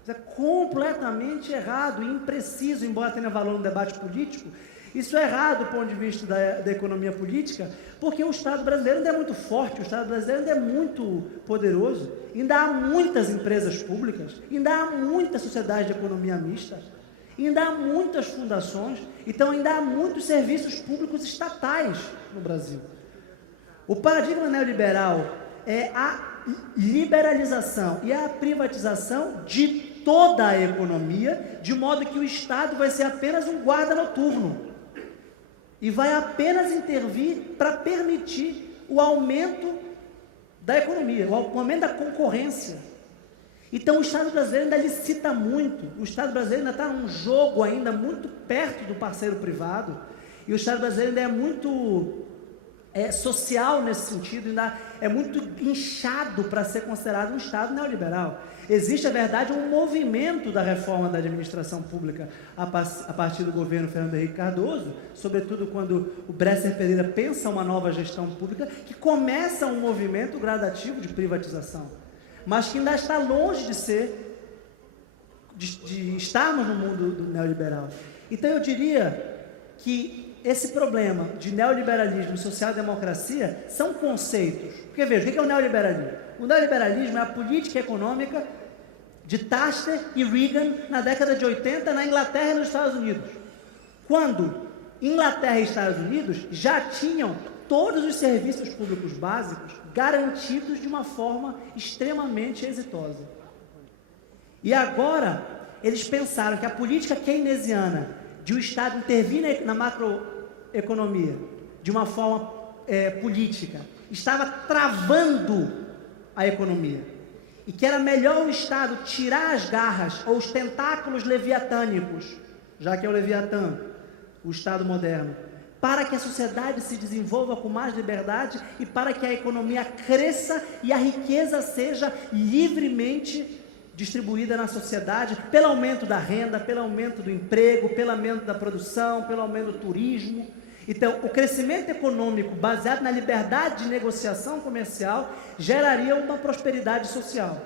Isso é completamente errado e impreciso, embora tenha valor no debate político. Isso é errado do ponto de vista da economia política, porque o Estado brasileiro ainda é muito forte, o Estado brasileiro ainda é muito poderoso, ainda há muitas empresas públicas, ainda há muita sociedade de economia mista, Ainda há muitas fundações, então ainda há muitos serviços públicos estatais no Brasil. O paradigma neoliberal é a liberalização e a privatização de toda a economia, de modo que o Estado vai ser apenas um guarda noturno e vai apenas intervir para permitir o aumento da economia, o aumento da concorrência. Então o Estado brasileiro ainda licita muito, o Estado brasileiro ainda está num jogo ainda muito perto do parceiro privado, e o Estado brasileiro ainda é muito social nesse sentido, ainda é muito inchado para ser considerado um Estado neoliberal. Existe, na verdade, um movimento da reforma da administração pública a partir do governo Fernando Henrique Cardoso, sobretudo quando o Bresser Pereira pensa uma nova gestão pública, que começa um movimento gradativo de privatização, mas que ainda está longe de estarmos no mundo do neoliberal. Então eu diria que esse problema de neoliberalismo e social-democracia são conceitos. Porque veja, o que é o neoliberalismo? O neoliberalismo é a política econômica de Thatcher e Reagan na década de 80 na Inglaterra e nos Estados Unidos. Quando Inglaterra e Estados Unidos já tinham todos os serviços públicos básicos garantidos de uma forma extremamente exitosa. E agora, eles pensaram que a política keynesiana de o Estado intervir na macroeconomia de uma forma política estava travando a economia. E que era melhor o Estado tirar as garras ou os tentáculos leviatânicos, já que é o Leviatã, o Estado moderno, para que a sociedade se desenvolva com mais liberdade e para que a economia cresça e a riqueza seja livremente distribuída na sociedade, pelo aumento da renda, pelo aumento do emprego, pelo aumento da produção, pelo aumento do turismo. Então, o crescimento econômico baseado na liberdade de negociação comercial geraria uma prosperidade social.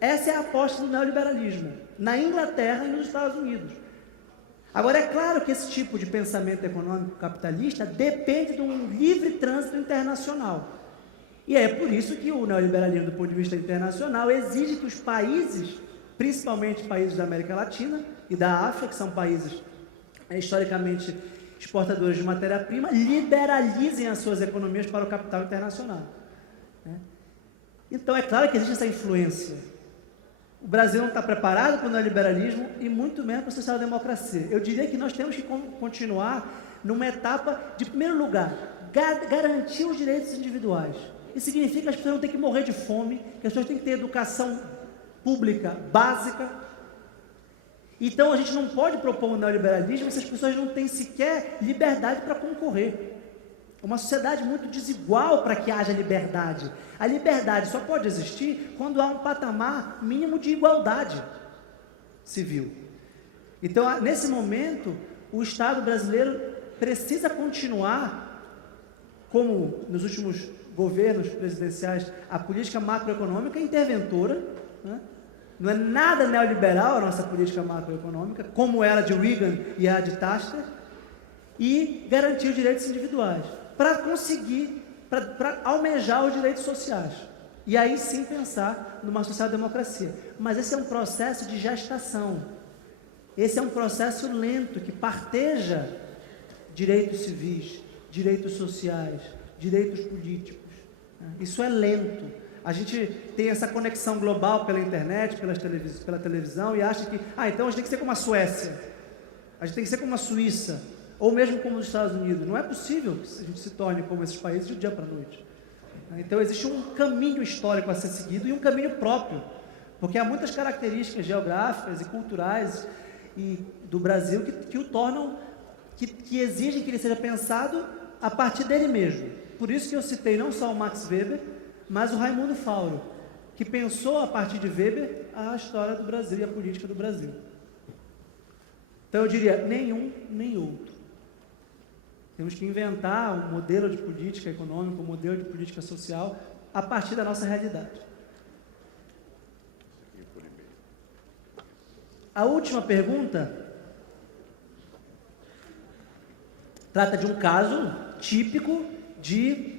Essa é a aposta do neoliberalismo, na Inglaterra e nos Estados Unidos. Agora, é claro que esse tipo de pensamento econômico capitalista depende de um livre trânsito internacional. E é por isso que o neoliberalismo, do ponto de vista internacional, exige que os países, principalmente países da América Latina e da África, que são países historicamente exportadores de matéria-prima, liberalizem as suas economias para o capital internacional. Então, é claro que existe essa influência. O Brasil não está preparado para o neoliberalismo e muito menos para a social-democracia. Eu diria que nós temos que continuar numa etapa de, em primeiro lugar, garantir os direitos individuais. Isso significa que as pessoas não têm que morrer de fome, que as pessoas têm que ter educação pública básica. Então, a gente não pode propor um neoliberalismo se as pessoas não têm sequer liberdade para concorrer. É uma sociedade muito desigual para que haja liberdade. A liberdade só pode existir quando há um patamar mínimo de igualdade civil. Então, nesse momento, o Estado brasileiro precisa continuar, como nos últimos governos presidenciais, a política macroeconômica interventora, né? Não é nada neoliberal a nossa política macroeconômica, como era de Reagan e a de Thatcher, e garantir os direitos individuais, para conseguir, para almejar os direitos sociais. E aí sim pensar numa social-democracia. Mas esse é um processo de gestação. Esse é um processo lento, que parteja direitos civis, direitos sociais, direitos políticos. Isso é lento. A gente tem essa conexão global pela internet, pela televisão, e acha que, então a gente tem que ser como a Suécia, a gente tem que ser como a Suíça, ou mesmo como os Estados Unidos. Não é possível que a gente se torne como esses países de um dia para a noite. Então existe um caminho histórico a ser seguido e um caminho próprio, porque há muitas características geográficas e culturais do Brasil que o tornam, que exigem que ele seja pensado a partir dele mesmo. Por isso que eu citei não só o Max Weber, mas o Raimundo Fauro, que pensou a partir de Weber a história do Brasil e a política do Brasil. Então eu diria, nenhum nem outro. Temos que inventar um modelo de política econômica, um modelo de política social a partir da nossa realidade. A última pergunta trata de um caso típico de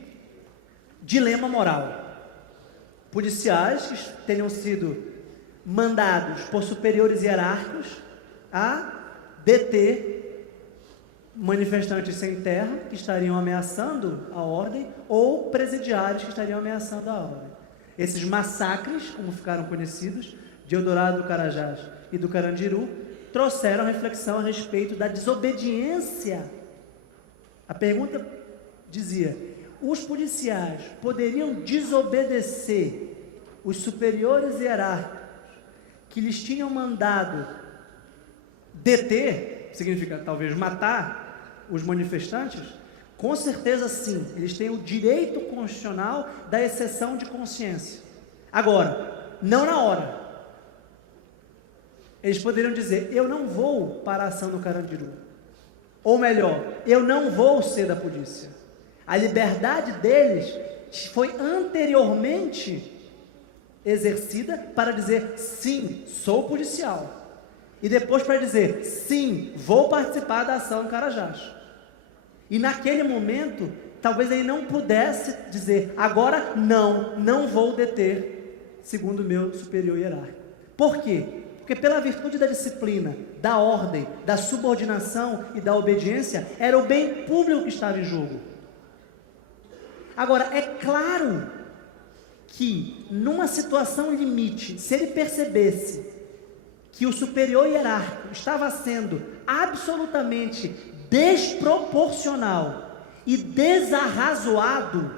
dilema moral. Policiais que tenham sido mandados por superiores hierárquicos a deter manifestantes sem terra, que estariam ameaçando a ordem, ou presidiários que estariam ameaçando a ordem. Esses massacres, como ficaram conhecidos, de Eldorado do Carajás e do Carandiru, trouxeram a reflexão a respeito da desobediência. A pergunta dizia: os policiais poderiam desobedecer os superiores hierárquicos que lhes tinham mandado deter, significa talvez matar os manifestantes? Com certeza sim, eles têm o direito constitucional da exceção de consciência. Agora, não na hora. Eles poderiam dizer: eu não vou para a ação do Carandiru. Ou melhor, eu não vou ser da polícia. A liberdade deles foi anteriormente exercida para dizer: sim, sou policial. E depois para dizer: sim, vou participar da ação do Carajás. E naquele momento, talvez ele não pudesse dizer: agora não vou deter, segundo o meu superior hierárquico. Por quê? Porque pela virtude da disciplina, da ordem, da subordinação e da obediência, era o bem público que estava em jogo. Agora, é claro que numa situação limite, se ele percebesse que o superior hierárquico estava sendo absolutamente desproporcional e desarrazoado,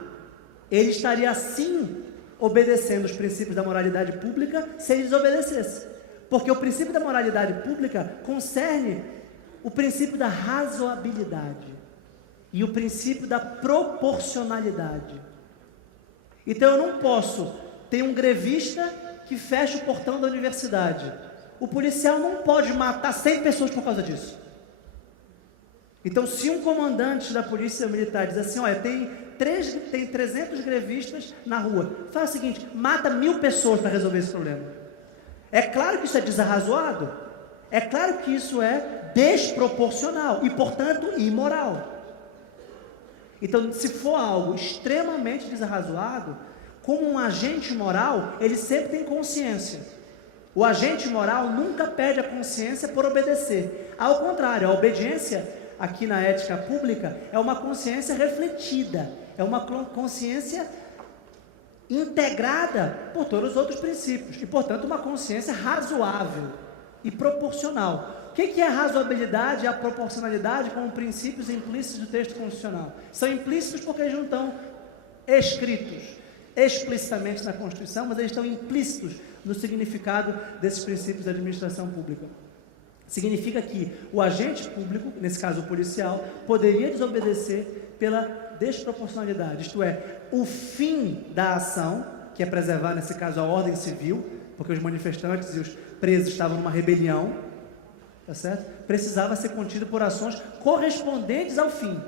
ele estaria sim obedecendo os princípios da moralidade pública se ele desobedecesse. Porque o princípio da moralidade pública concerne o princípio da razoabilidade e o princípio da proporcionalidade. Então eu não posso ter um grevista que fecha o portão da universidade. O policial não pode matar 100 pessoas por causa disso. Então, se um comandante da polícia militar diz assim: olha, tem 300 grevistas na rua, faz o seguinte, mata 1000 pessoas para resolver esse problema. É claro que isso é desarrazoado, é claro que isso é desproporcional e, portanto, imoral. Então, se for algo extremamente desarrazoado, como um agente moral, ele sempre tem consciência. O agente moral nunca perde a consciência por obedecer. Ao contrário, a obediência, aqui na ética pública, é uma consciência refletida, é uma consciência integrada por todos os outros princípios, e portanto uma consciência razoável e proporcional. O que é a razoabilidade e a proporcionalidade como princípios implícitos do texto constitucional? São implícitos porque eles não estão escritos explicitamente na Constituição, mas eles estão implícitos no significado desses princípios da administração pública. Significa que o agente público, nesse caso o policial, poderia desobedecer pela desproporcionalidade, isto é, o fim da ação, que é preservar, nesse caso, a ordem civil, porque os manifestantes e os presos estavam numa rebelião, tá certo? Precisava ser contido por ações correspondentes ao fim.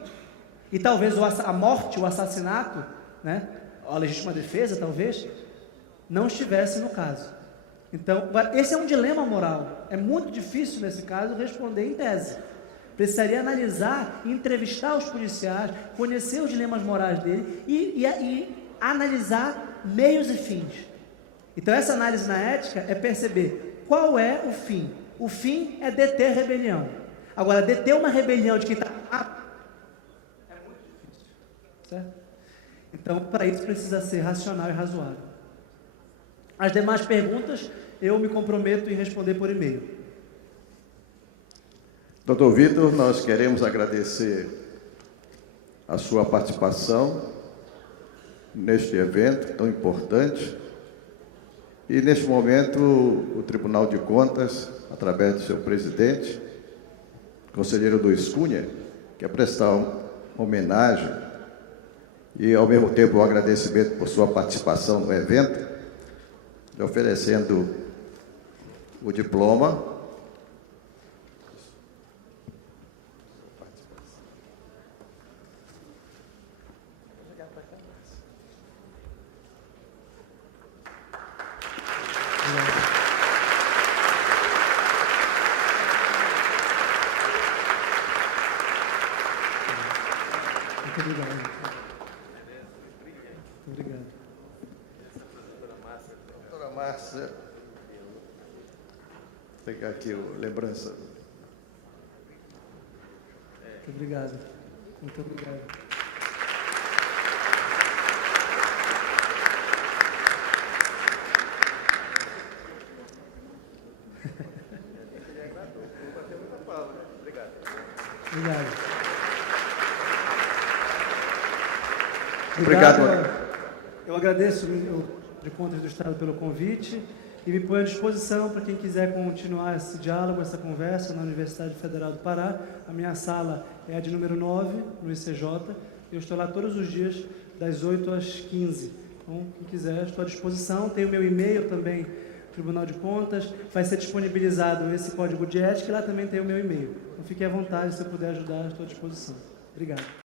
E talvez a morte, o assassinato, né, a legítima defesa, talvez, não estivesse no caso. Então, esse é um dilema moral. É muito difícil, nesse caso, responder em tese. Precisaria analisar, entrevistar os policiais, conhecer os dilemas morais dele e analisar meios e fins. Então, essa análise na ética é perceber qual é o fim. O fim é deter rebelião. Agora, deter uma rebelião de quem está é muito difícil. Certo? Então, para isso precisa ser racional e razoável. As demais perguntas, eu me comprometo em responder por e-mail. Doutor Vitor, nós queremos agradecer a sua participação neste evento tão importante. E, neste momento, o Tribunal de Contas, através do seu presidente, conselheiro Luiz Cunha, quer prestar uma homenagem e, ao mesmo tempo, um agradecimento por sua participação no evento, lhe oferecendo o diploma. Muito obrigado. Obrigado. Doutora Márcia, vou pegar aqui a lembrança. Muito obrigado. Muito obrigado. Obrigado. Obrigado. Eu agradeço o de Contas do Estado pelo convite e me ponho à disposição para quem quiser continuar esse diálogo, essa conversa na Universidade Federal do Pará. A minha sala é a de número 9, no ICJ. Eu estou lá todos os dias, das 8 às 15. Então, quem quiser, estou à disposição. Tem o meu e-mail também, Tribunal de Contas. Vai ser disponibilizado esse código de ética e lá também tem o meu e-mail. Então, fique à vontade, se eu puder ajudar, estou à disposição. Obrigado.